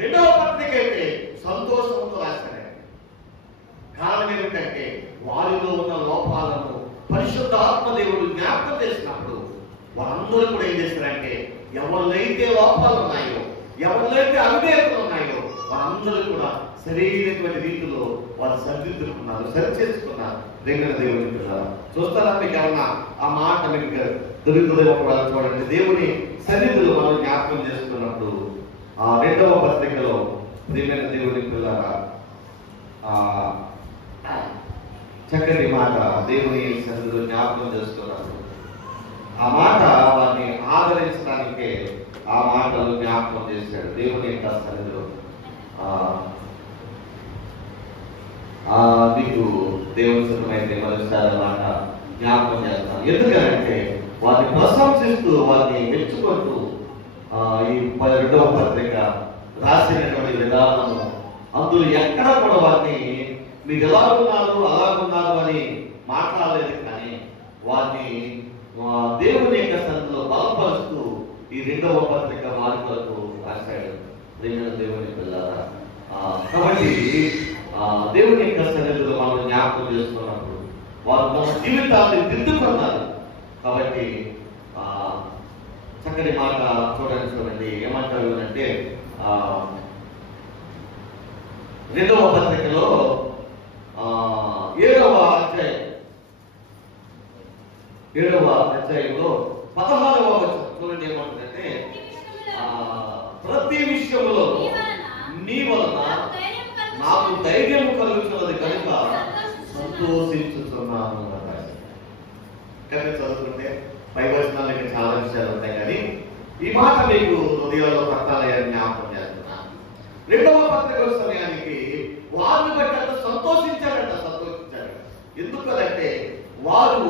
2వ పత్రిక అయితే సంతోషంతో రాశాడు. కారణం ఏమిటంటే వారిలో ఉన్న లోపాలను పరిశుద్ధాత్మ దేవుడు జ్ఞాపకం చేసినప్పుడు వారందరూ కూడా ఏం చేశారంటే ఎవరినైతే లోపాలు ఉన్నాయో, ఎవరినైతే అవివేకాలు ఉన్నాయో వారందరూ కూడా సరైనటువంటి రీతిలో వారు సరిదిద్దుకున్నారు, సరిచేసుకున్నారు. దేవుని పిల్లలు చూస్తారా? మీకు ఏమన్నా ఆ మాట మీకు దొరుకుతుంది? ఒకవేళ చూడండి, దేవుని సన్నిధిలో మనం జ్ఞాపకం చేసుకున్నప్పుడు ఆ 2వ పత్రికలో ప్రియమైన దేవుని పిల్లల చక్కటి మాట దేవుని సన్నిధిలో జ్ఞాపకం చేసుకున్నప్పుడు ఆ మాట వారిని ఆదరించడానికే ఆ మాటలు జ్ఞాపకం చేశాడు. దేవుని యొక్క సన్నిధిలో మీకు దేవుని సన్నిధి మరోసారి మాట జ్ఞాపకం చేస్తాను. ఎందుకంటే వారిని ప్రశంసిస్తూ వారిని మెచ్చుకుంటూ ఈ 12వ పత్రిక రాసినటువంటి విధానము అందులో ఎక్కడ కూడా వారిని మీరు ఎలా ఉన్నారు అలాగున్నారు అని మాట్లాడలేదు, కానీ వారిని దేవుని యొక్క సన్నిధిలో బలపరుస్తూ ఈ 2వ పత్రిక వారి కొరకు రాశాడు. దేవుని పిల్లారా, కాబట్టి దేవుని యొక్క సన్నిధిలో మనం జ్ఞాపకం చేసుకున్నప్పుడు వారు తమ జీవితాన్ని దిద్దుకున్నారు. కాబట్టి చక్కటి మాట చూడండి ఏమంటారు అంటే 2వ పత్రికలో 7వ అధ్యాయంలో 16వ వచనం చూడండి ఏమంటుందంటే ప్రతి విషయంలో నీ వలన నాకు ధైర్యం కలుగుతున్నది కనుక సంతోషించుతున్నాను. కానీ చదువుతుంటే పై వచనాలకి చాలా విషయాలు ఉంటాయి, కానీ ఈ మాట మీకు హృదయంలో పట్టాలని జ్ఞాపకం చేస్తున్నాను. 2వ పత్రిక సమయానికి వారిని బట్టి అంత సంతోషించారు. ఎందుకంటే వారు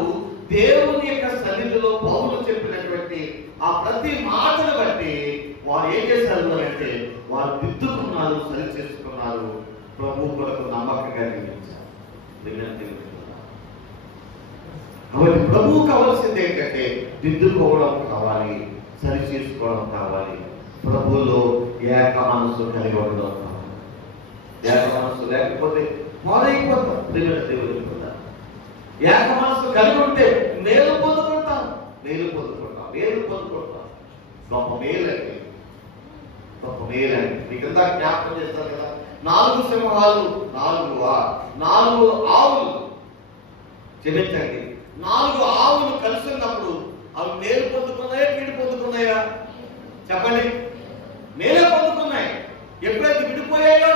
దేవుని యొక్క సన్నిధిలో పౌలు చెప్పినటువంటి ఆ ప్రతి మాటను బట్టి వారు ఏం చేశారు అంటే వారు దిద్దుకున్నారు, సరి చేసుకున్నారు, ప్రభు కొరకు నమ్మకంగా జీవించారు. కాబట్టి ప్రభు కావాల్సింది ఏంటంటే దిద్దుకోవడం కావాలి, సరి చేసుకోవడం కావాలి, ప్రభులో ఏక మనసు కలిగి ఉండడం కావాలి. ఏక మనసు లేకపోతే పాడైపోతాం. దేవుని ఏక మనసు కలిగి ఉంటే మేలు పొందుకుంటాం. గొప్ప మేలండి, గొప్ప మేలండి. మీకు ఎంత జ్ఞాపకం చేస్తారు కదా, 4 సింహాలు 4 ఆవులు క్షమించండి 4 ఆవులు కలిసి ఉన్నప్పుడు అవి మేలు పొందుకున్నాయా, కీడు పొందుకున్నాయా? చెప్పండి. మేలే పొందుకున్నాయి. ఎప్పుడైతే విడిపోయాయో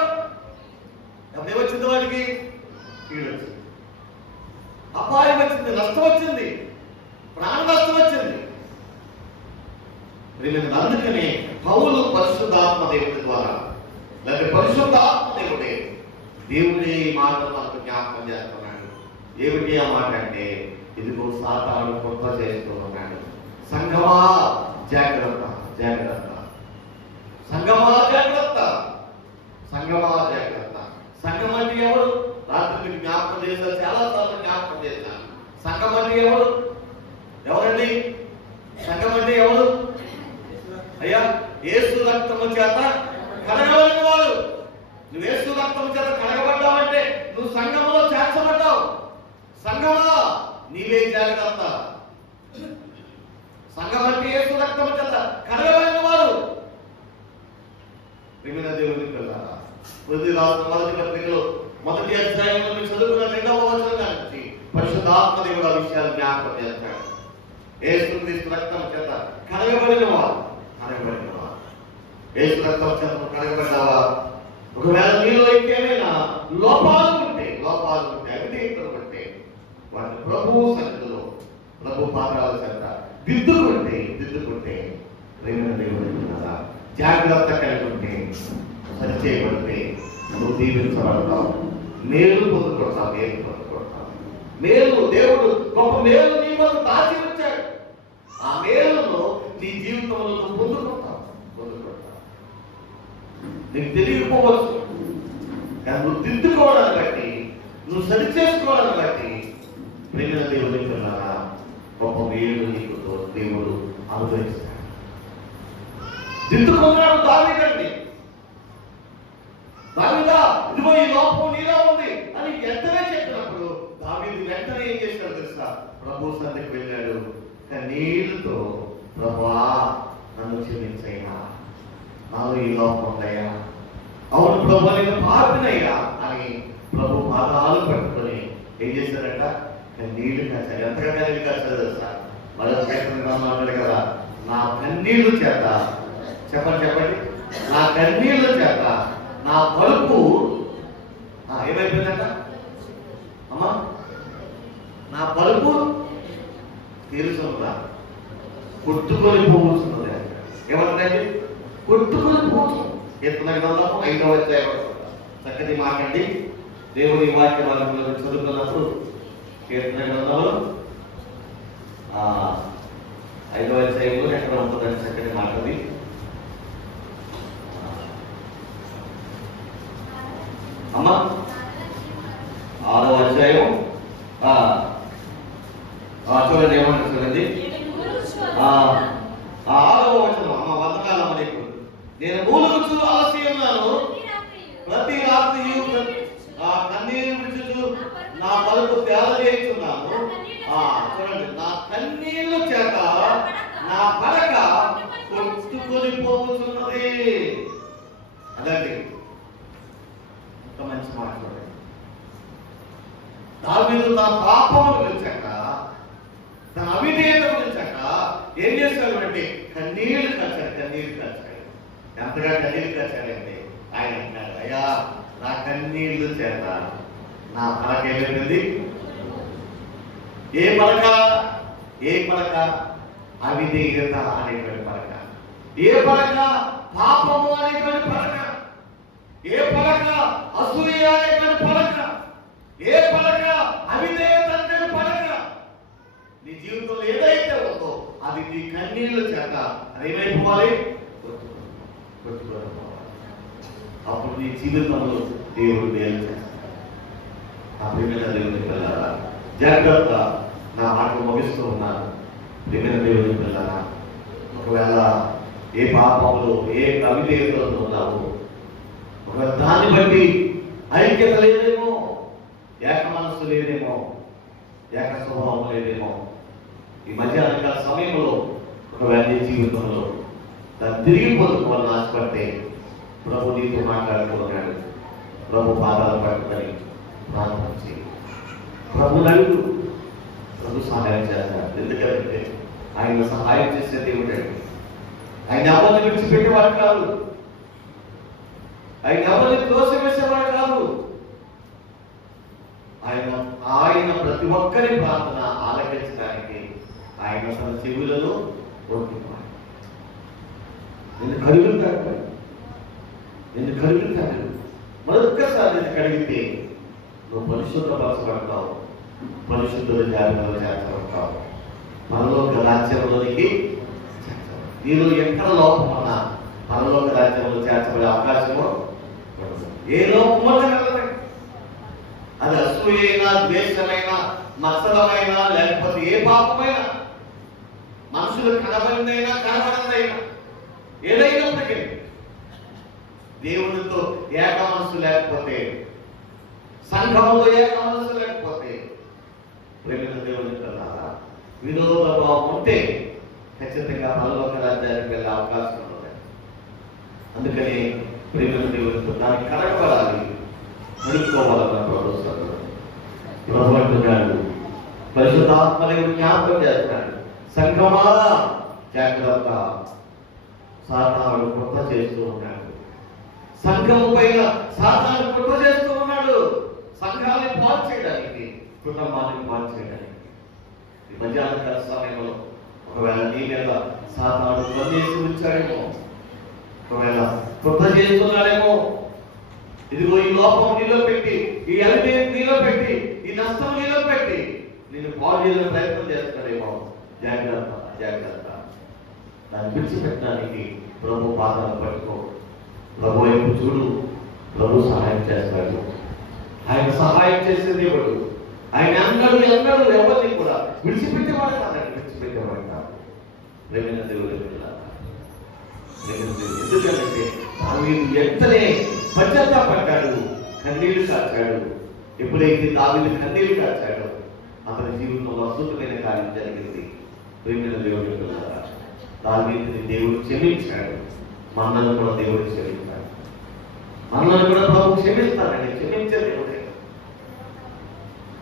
ఏమొచ్చింది? వాటికి కీడు వచ్చింది, అపాయం వచ్చింది, నష్టం వచ్చింది, ప్రాణ నష్టం వచ్చింది. అందుకని పౌలు పరిశుద్ధాత్మ దేవుడి ద్వారా లేకపోతే పరిశుద్ధాత్మ దేవుడే మాటలు మనకు జ్ఞాపకం చేస్తున్నాడు. ఏమిటి ఆ మాట అంటే, ఇదిగో సాతాను కుట్ర చేస్తూ ఉన్నాడు. సంఘమా జాగ్రత్త, జాగ్రత్త. సంగమా జాగ్రత్త, సంగమా జాగ్రత్త. సంఘం అంటే ఎవరు? రాత్రి మీకు జ్ఞాపకం చేశారు, చాలా సార్లు జ్ఞాపకం చేశాను. సంఘం అంటే ఎవరు? ఎవరండి సంఘం అంటే ఎవరు? అయ్యా, యేసు రక్తము చేత కడగబడిన వాడు. నువ్వు యేసు రక్తము చేత కడగబడ్డావంటే నువ్వు సంఘంలో చేర్చబడ్డావు. సంఘమా నీవే జాగ్రత్త. సంఘం అంటే యేసు రక్తము చేత కడగబడిన వాడు. ప్రియమైన దేవుని పిల్లలారా, కొద్ది రాసిన మొదటి పత్రికలో మొదటి అధ్యాయంలో మీరు చదువుకున్న 2వ వచనం నుంచి పరిశుద్ధాత్మ దేవుడు ఆ విషయాలు జ్ఞాపకం చేస్తాడు. యేసుక్రీస్తు రక్తం చేత కడగబడిన వాడు, కడగబడిన వాడు. యేసు రక్తం చేత కడగబడ్డావా? ఒకవేళ నీలో ఇంకేమైనా లోపాలు ఉంటే అవిధేయతలు ఉంటే వాటిని ప్రభు సన్నిధిలో, ప్రభు పాదాల చేత దిద్దుకుంటే ప్రేమ దేవుడు జాగ్రత్త కలిగి ఉంటే, సరిచేయబడితే నువ్వు దీవించబడతావు, మేలు పొందుకుంటావు. మేలు దేవుడు గొప్ప మేలు నీ వల్ల దాచి వచ్చాడు. ఆ మేలును నీ జీవితంలో నువ్వు పొందుకుంటావు. నీకు తెలియకపోవచ్చు, కానీ నువ్వు దిద్దుకోవడాన్ని బట్టి, నువ్వు సరిచేసుకోవడాన్ని బట్టి ప్రేమ దేవుడి పిల్లరా గొప్ప మేలు నీకు దేవుడు అనుగ్రహిస్తాడు. దిద్దుకున్నాడు దావీదండి. దావీదా, ఇదిగో ఈ లోపం నీలో ఉంది అని వెంటనే చెప్పినప్పుడు దావీదు వెంటనే ఏం చేశాడు తెలుసా? ప్రభు సన్నిధికి వెళ్ళాడు కన్నీళ్లతో, ప్రభువా నన్ను క్షమించయ్యా, నాలో ఈ లోపం ఉందయ్యా, అవును ప్రభు నేను పాపినయ్యా అని ప్రభు పాదాలు పట్టుకొని ఏం చేశారంట? కన్నీళ్లు కాచారు. ఎంతగా కన్నీళ్ళు కాచారు తెలుసా? మరొక అన్నాడు కదా, నా కన్నీళ్లు చేత, చెప్పండి, నా కన్నీళ్ల చేత నా పలుపు ఏమైపోయిందంట? అమ్మా, నా పలుపు తీరుచున్నదా? కొట్టుకొని పోవచ్చున్నది. ఏమంటారండి? కొట్టుకొని పోవచ్చు. కీర్తన గ్రంథము 5వ అధ్యాయం చక్కటి మాకండి. దేవుని వాక్య భాగంలో చదువుకున్నప్పుడు కీర్తన గ్రంథంలో 5వ అధ్యాయంలో ఎక్కడ ఉంటుందని చక్కటి మాటది. అమ్మా 6వ అధ్యాయం చూడండి, ఏమంటారు చూడండి. 6వ వచనం. అమ్మ వందనాలమ్మ నీకు. నేను మూలుగుచు ఆలస్యమున్నాను, ప్రతి రాత్రి కన్నీరు విడుచుచు నా పలుపు తేలజేస్తున్నాను. చూడండి, నా కన్నీళ్లు చేత నా పడక కొట్టుకొని పోతున్నది. అదండి ఎంత మంచి మాట. దావీదు తన పాపము గురించక, తన అవిధేయత గురించక ఏం చేస్తాడు అంటే కన్నీళ్లు కాచాడు. ఎంతగా కన్నీళ్లు కాచాడంటే ఆయన అంటాడు, అయ్యా నా కన్నీళ్లు చేత నా పడక ఏమైంది? ఏ పడక? అవిధేయత అనేటువంటి పడక. ఏ పడక? పాపము అనేటువంటి పడక. ఏ పడక? అసూయ అనేటువంటి పడక. ఏ పడక? అవిధేయత అనేటువంటి పడక. నీ జీవితంలో ఏదైతే ఉందో అది నీ కన్నీళ్ల చేత ఏమైపోవాలి? అప్పుడు నీ జీవితంలో దేవుడు మేలు చేస్తాడు. ఆ ప్రియమైన దేవుని పిల్లలారా, జాగ్రత్త. నా మాట ముగిస్తూ ఉన్నాను. ప్రియమైన దేవుని పిల్లలారా, ఒకవేళ ఏ పాపంలో, ఏ అవిధేయతలో ఉన్నావో, ఒకవేళ దాన్ని బట్టి ఐక్యత లేదేమో, ఏక మనస్సు లేదేమో, ఏక స్వభావం లేదేమో, ఈ మధ్యాహ్నకాల సమయంలో ఒకవేళ నీ జీవితంలో దాన్ని తిరిగి పొందుకోవాలని ఆశపడితే ప్రభు నీతో మాట్లాడుతున్నాడు. ప్రభు పాదాలు పట్టుకొని ప్రార్థన చేయి. ప్రభు నడుగు, ప్రభు సహాయం చేస్తాడు. ఎందుకంటే ఆయన సహాయం చేసే దేవుడు. ఆయన ఎవరిని విడిచిపెట్టేవాడు కాదు, ఆయన ఎవరిని దోషవేసేవాడు కాదు. ఆయన ప్రతి ఒక్కరి ప్రార్థన ఆలకించడానికి ఆయన తన చెవులలో ఓడిపోయాడు. నిన్ను కలుగుతాడు. మరొక్కసారి నిన్ను కడిగితే నువ్వు పరిశుద్ధపరచబడతావు, పరిశుద్ధుల జాబితాలో చేర్చబడతావు, మనలో రాజ్యంలోనికి. నీలో ఎక్కడ లోపం ఉన్నా పరలోక రాజ్యంలో చేర్చబడే అవకాశము ఉండదు. ఏ లోపమో కలగదు. అది అసూయైనా, ద్వేషమైనా, మత్సరమైనా, లేకపోతే ఏ పాపమైనా, మనుషులు కనబడినైనా కనబడదైనా, ఏదైనప్పటికీ దేవునితో ఏక మనసు లేకపోతే, సంఘంలో ఏక మనసు లేకపోతే, ప్రేమిత దేవుని పిల్లలారా, విరోధ భావం ఉంటే ఖచ్చితంగా పరలోక రాజ్యానికి వెళ్ళే అవకాశం ఉంది. అందుకని ప్రేమిత దేవునితో దాన్ని కనబడాలి, కనుక్కోవాలన్న ప్రభు అంటున్నాడు. పరిశుద్ధాత్మని జ్ఞాపకం చేస్తున్నాడు. సంఘమా జాగ్రత్త, సాతానుడు కుట్ర చేస్తూ ఉన్నాడు. సంఘము పైన సాతానుడు కుట్ర చేస్తూ ఉన్నాడు. సంఘాన్ని పాడు చేయడానికి, కుటుంబాన్ని పాడు చేయడానికి. ఈ మధ్యాహ్నకాల సమయంలో ఒకవేళ నీ మీద సాతానుడు పనిచేసి ఉంచాడేమో, ఒకవేళ కుట్ర చేస్తున్నాడేమో, ఇదిగో ఈ లోపం నీలో పెట్టి, ఈ అలిమి నీలో పెట్టి, ఈ నష్టం నీలో పెట్టి నేను పాడు చేయడానికి ప్రయత్నం చేస్తాడేమో. జాగ్రత్త, జాగ్రత్త. దాన్ని విడిచిపెట్టడానికి ప్రభు పాదాలు పట్టుకో, ప్రభు వైపు చూడు. ప్రభు సహాయం చేస్తాడు. ఆయన సహాయం చేసే దేవుడు. ఆయన అన్నాడు ఎవరిని కూడా విడిచిపెట్టేవాడు కాదండి, విడిచిపెట్టేవాడు కాదు. ప్రేమైన దేవుడు ఎందుకంటే దావీదు వెంటనే పశ్చాత్తాపడ్డాడు, కన్నీళ్లు కాచాడు. ఎప్పుడైతే దావీదు కన్నీళ్లు కాచాడో అతని జీవితంలో అద్భుతమైన కార్యం జరిగింది. ప్రేమైన దేవుడు దావీదుని దేవుడు క్షమించాడు. మనల్ని కూడా దేవుడు క్షమించాడు. మనల్ని కూడా ప్రభు క్షమిస్తాడండి. క్షమించే దేవుడే.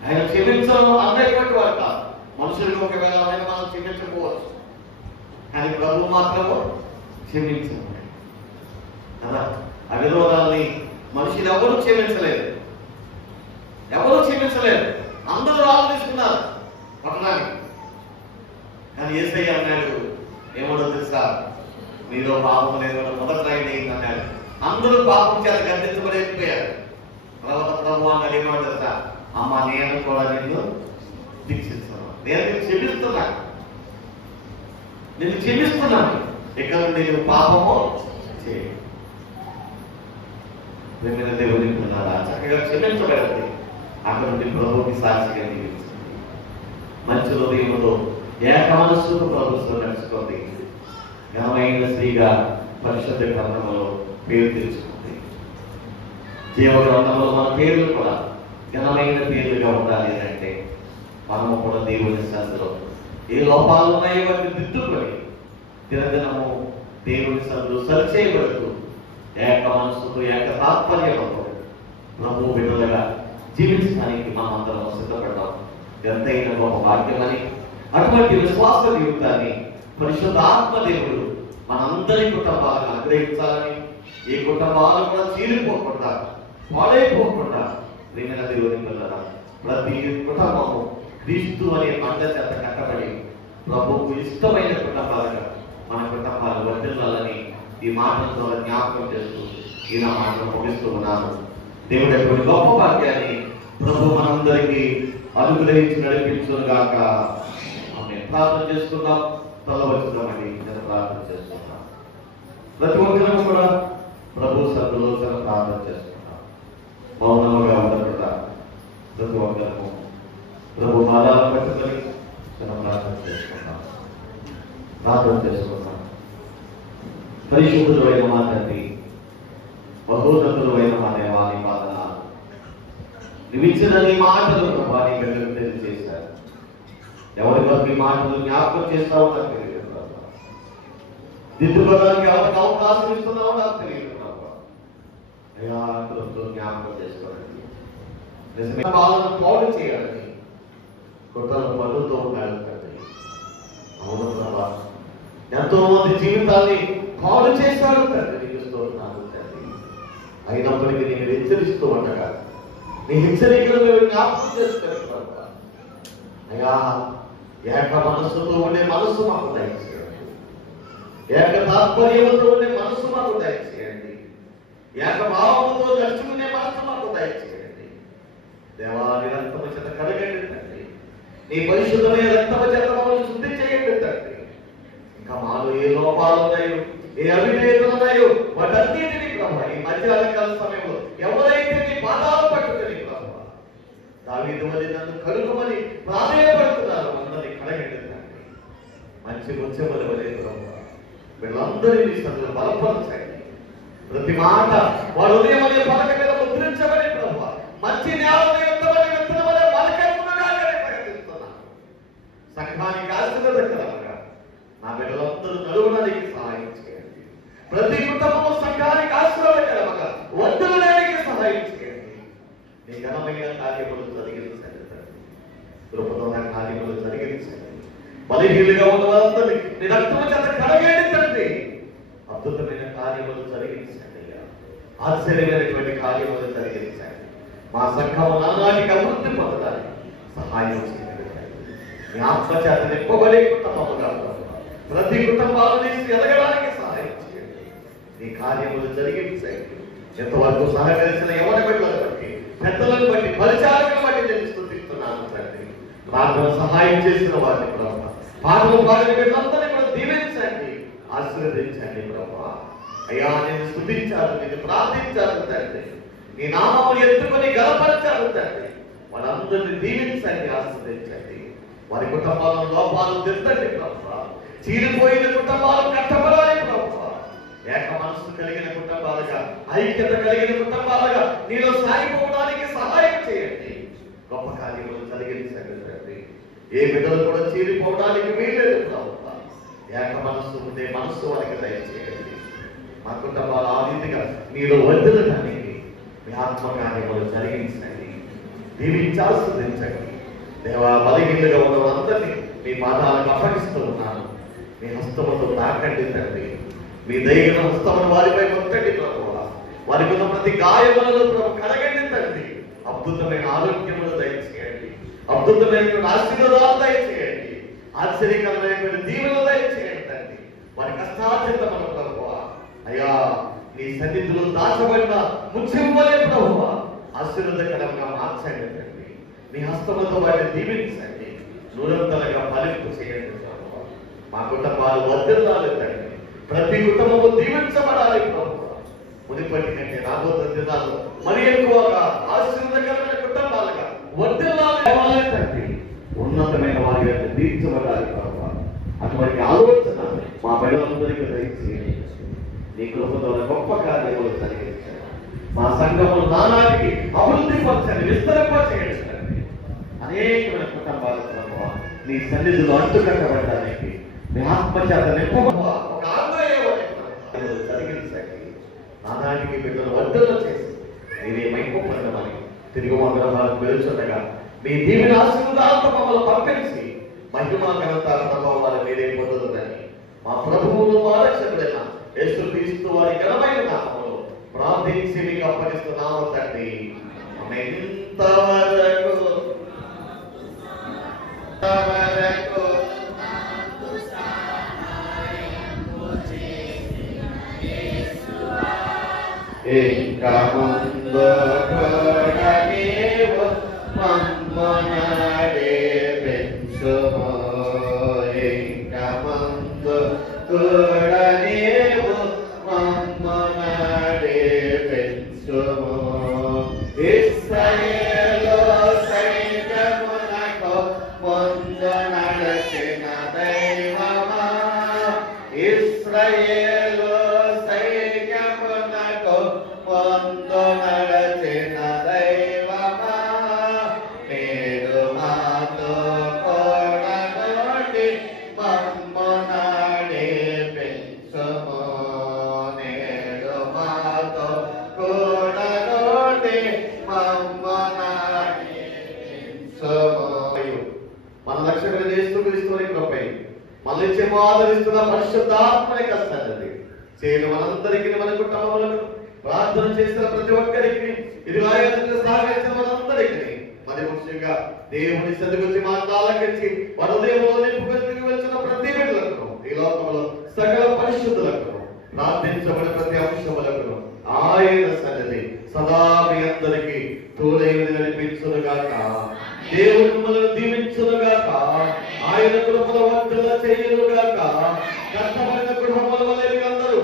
ఆయన క్షమించడం అందరికీ వాడు కాదు. మనుషులకు ఒకవేళ ఆయన మనం క్షమించకపోవచ్చు, కానీ ప్రభు మాత్రము క్షమించాడు కదా. ఆ విరోధాలని మనుషులు ఎవరు క్షమించలేదు, ఎవరు క్షమించలేదు. అందరూ ఆలోచిస్తున్నారు పట్టణాన్ని. కానీ యేసయ్య అన్నాడు, ఏమో తెలుసా, మీలో పాపం లేదు, మొదటి రాయి అన్నాడు. అందరూ పాపం చేత గర్తించబడైపోయారు. తర్వాత ప్రభు అన్నాడు, ఏమో తెలుసా, అమ్మ నేను కూడా నిన్ను దీక్షిస్తున్నాను, నేను నిన్ను క్షమిస్తున్నాను, నిన్ను క్షమిస్తున్నాను, ఇక్కడ నేను పాపము చేయ. దేవుని చక్కగా క్షమించబడింది. అక్కడ నుండి ప్రభుకి సాక్షిగా జీవించింది. మంచి హృదయంలో ఏక మనస్సుకు ప్రభుత్వం నడుచుకుంది. ఘనమైన స్త్రీగా పరిశుద్ధ గ్రంథంలో పేరు తెచ్చుకుంది. జీవ గ్రంథంలో మన పేర్లు కూడా ఘనమైన పేర్లుగా ఉండాలి అంటే మనము కూడా దేవుని సందులో ఏ లోపాలు ఉన్నాయో వాటిని దిద్దుకొని దినదినము దేవుని సందులో సరిచేయబడుతూ ఏక మనస్సుతో ఏక తాత్పర్యంతో ప్రభు బిడ్డలుగా జీవించడానికి మనమందరం సిద్ధపడ్డాం. ఎంతైనా గొప్ప భాగ్యమని, అటువంటి విశ్వాస జీవితాన్ని పరిశుద్ధ ఆత్మదేవుడు మనందరి కుటుంబాలను అనుగ్రహించాలని, ఏ కుటుంబాలు కూడా చీలిపోకుండా, పాడైపోకుండా ప్రేమైన దేవుని పిల్లల ప్రతి కుటుంబము క్రీస్తు అనే పంట చేత కట్టబడి ప్రభువుకు ఇష్టమైన కుటుంబాలుగా మన కుటుంబాలు వర్ధిల్లాలని ఈ మాటల ద్వారా జ్ఞాపకం చేస్తూ ఈ నా మాటలు ముగిస్తూ ఉన్నాను. దేవుడు ఎటువంటి గొప్ప భాగ్యాన్ని ప్రభు మనందరికీ అనుగ్రహించి నడిపించుగాక. ప్రార్థన చేసుకుందాం. తలవచ్చుదామని ప్రార్థన చేసుకుందాం. ప్రతి ఒక్కరూ కూడా ప్రభు సన్నిధిలో ప్రార్థన చేసుకుందాం. మౌనంగా ఉండకుండా ప్రతి ఒక్కరూ ప్రభు పాదాలను పట్టుకొని ప్రార్థన చేసుకుందాం. ప్రార్థన చేసుకుందాం. పరిశుద్ధుడైన మా తండ్రి, బహుదత్తుడైన మా దేవాని పాదనాలు నువ్విచ్చిన నీ మాటలు వారి బిడ్డలకు తెలియజేశారు. ఎవరి వరకు ఈ మాటలు జ్ఞాపకం చేస్తావో నాకు తెలియదు. దిద్దుకోవడానికి ఎవరికి అవకాశం ఇస్తున్నావో నాకు తెలియదు. జ్ఞాపకం చేసుకోవడానికి నిజమే పాలన పాడు చేయాలని కుట్రలు పనులతో ఉండాలి తండ్రి. అవును ప్రభా, ఎంతో మంది జీవితాన్ని పాడు చేశాడు తండ్రి. నీకు స్తోత్రాలు తండ్రి. అయినప్పటికీ నేను హెచ్చరిస్తూ ఉండగా నీ హెచ్చరికలు మేము జ్ఞాపకం చేసుకోవాలి ప్రభా. అయ్యా, ఏక మనస్సుతో ఉండే మనస్సు మాకు దయచేయండి. ఏక తాత్పర్యంతో ఉండే మనస్సు మాకు దయచేయండి. ఏక భావంతో నడుచుకునే మనస్సు మాకు దయచేయండి. దేవాని రక్తము చేత కడగండి తండ్రి. నీ పరిశుద్ధమైన రక్తము చేత మమ్మల్ని శుద్ధి చేయండి తండ్రి. ఇంకా మాలో ఏ లోపాలు ఉన్నాయో, ఏ అవిధేయతలు ఉన్నాయో వాటన్నిటినీ ప్రభు ఈ మధ్యాహ్నకాల సమయంలో ఎవరైతే నీ పాదాలు పట్టుకొని ప్రభు దావీదు వలె నన్ను కడుగుమని ప్రాధేయపడుతున్నారు, అందరినీ కడగండి తండ్రి. మంచి ముత్యముల వలె ప్రభు వీళ్ళందరినీ సన్నిధిలో బలపరచండి. ప్రతి మాట వాడు ఉదయం అనే పలక మీద ముద్రించబడి ప్రభు మంచి న్యాయం యుద్ధమని విత్తనమనే పలకముగా ప్రకటిస్తున్నాను. సంఘానికి ఆశీర్వాదకరంగా నా బిడ్డలందరూ నడువడానికి సహాయం చేయండి. ప్రతి కుటుంబము సంఘానికి ఆశీర్వాదకరంగా వర్ధనడానికి సహాయం చేయండి. నీ ఘనమైన కార్యములు జరిగించండి తండ్రి. కృపతో కార్యములు జరిగించండి. బలహీనులుగా ఉన్న వారందరినీ నీ రక్తము చేత కడగండి తండ్రి. అద్భుతమైన కార్యములు జరిగించండి అయ్యా. ఆశ్చర్యమైనటువంటి కార్యములు జరిగించండి. మా సంఘము నానాటికి అభివృద్ధి పొందడానికి సహాయం చేయండి. మీ ఆత్మ చేత నింపబడే కుటుంబముగా ప్రతి కుటుంబాలు తీసి ఎదగడానికి సహాయం చేయండి. నీ కార్యములు జరిగించండి. ఎంతవరకు సహకరించిన ఎవరి బిడ్డలను బట్టి, పెద్దలను బట్టి, పరిచారకులను బట్టి నేను స్తుతిస్తున్నాను తండ్రి. ప్రార్థన సహాయం చేసిన వారిని ప్రభు, పాటలు పాడిన బిడ్డలందరినీ కూడా దీవించండి, ఆశీర్వదించండి ప్రభు. అయ్యా నేను స్తుతించాను, నేను ప్రార్థించాను తండ్రి. నీ నామములు ఎత్తుకొని గలపరచాను తండ్రి. వాళ్ళందరినీ దీవించండి, ఆశీర్వదించండి. వారి కుటుంబాలను లోపాలు తెచ్చండి ప్రభు. చీలిపోయిన కుటుంబాలు కట్టబడాలి ప్రభు. ఏక మనసు కలిగిన కుటుంబాలుగా, ఐక్యత కలిగిన కుటుంబాలుగా నీలో సాగిపోవడానికి సహాయం చేయండి. గొప్ప కార్యములు జరిగించండి తండ్రి. ఏ బిడ్డలు కూడా చీలిపోవడానికి వీల్లేదు ప్రభు. ఏక మనస్సు ఉండే మనస్సు వారికి దయచేయండి. మా కుటుంబాలు ఆ రీతిగా మీరు వర్ధిల్లడానికి మీ ఆత్మ కార్యములు జరిగించండి, దీవించాల్సిందించండి. దేవా బలహీనులుగా ఉన్న వారందరినీ మీ పాదాలకు అప్పగిస్తూ ఉన్నాను. మీ హస్తముతో తాకండి తండ్రి. మీ దైవ హస్తమును వారిపై మొత్తండి ప్రభు. వారికి ఉన్న ప్రతి గాయములను ప్రభు కడగండి తండ్రి. అద్భుతమైన ఆరోగ్యములు దయచేయండి, అద్భుతమైనటువంటి ఆశీర్వాదాలు దయచేయండి, ఆశ్చర్యకరమైనటువంటి దీవెనలు దయచేయండి తండ్రి. వారి కష్టార్జితమును ప్రభు అయ్యా నీ సన్నిధిలో దాచబడిన ముత్యములే ప్రభు ఆశీర్వాదకరంగా మార్చండి తండ్రి. మీ హస్తముతో వారిని దీవించండి, నూరంతలుగా ఫలింపు చేయండి ప్రభు. మా కుటుంబాలు వర్ధిల్లాలి తండ్రి. ప్రతి కుటుంబము దీవించబడాలి ప్రభు. మునిపటి కంటే రాబోతున్న దినాల్లో మరి ఎక్కువగా ఆశీర్వాదకరమైన కుటుంబాలుగా వర్ధిల్లాలి తండ్రి. ఉన్నతమైన వారిగా దీవించబడాలి ప్రభు. అటువంటి ఆలోచన మా బిడ్డలందరికీ దయచేయండి. నీ కృపతో గొప్ప కార్యములు జరిగించండి. మా సంఘములు నానాటికి అభివృద్ధి పరచండి, విస్తరింపచేయండి తండ్రి. అనేకమైన కుటుంబాల ప్రభు నీ సన్నిధిలో అంటుకట్టబడడానికి మీ ఆత్మచేత నింపబడ ఒక జరిగించండి. నానాటికి బిడ్డలు వర్ధన చేసి మీరే మైపు పొందమని తిరిగి మంగళవారం వెలుచుండగా మీ దీవెన ఆశీర్వాదాలతో మమ్మల్ని పంపించి మహిమా ఘనత ప్రభావాలు మీరే పొందుతుందని మా ప్రభువును మా రక్షకుడైన యేసుక్రీస్తు వారి ఘనమైన నామములో ప్రార్థించి మీకు అప్పగిస్తున్నాము తండ్రి. ఇంతవరకు ఇంకా ముందు కూడా నీవు మమ్ము నడిపించుము. ఇంకా ముందు కూడా నీవు మమ్ము నడిపించుము. ఇశ్రాయేలు సైన్యమునకు ముందు నడచిన దైవమా, ఇశ్రాయేలు సైన్యమునకు ముందు నడచిన దైవమా, నేడు మాతో కూడా నుండి మమ్ము నడిపించుము. నేడు మాతో కూడా నుండి మమ్ము నడిపించుము. మన రక్షకుడు యేసుక్రీస్తుని కృపై మళ్ళీ ఆదరిస్తున్న పరిశుద్ధాత్మని కష్టది చేయడం మనందరికీ, మన కుటుంబములకు ప్రార్థన చేసిన ప్రతి ఒక్కరికి, ఇది సహకరించిన మనందరికీ, మరి ముఖ్యంగా దేవుని సన్నిధికి మాట్లాలకించి మన ఉదయంలో నింపుకొని వచ్చిన ప్రతి బిడ్డలకు, ఈ లోకంలో సకల పరిశుద్ధులకు, ప్రార్థించబడిన ప్రతి అంశములకు ఆయన సన్నిధి సదా మీ అందరికీ తోడైన నడిపించునుగాక. దేవుని మిమ్మల్ని దీవించునుగాక. ఆయన కృపల వర్ధన చేయునుగాక. కష్టమైన కుటుంబాల వల్ల అందరూ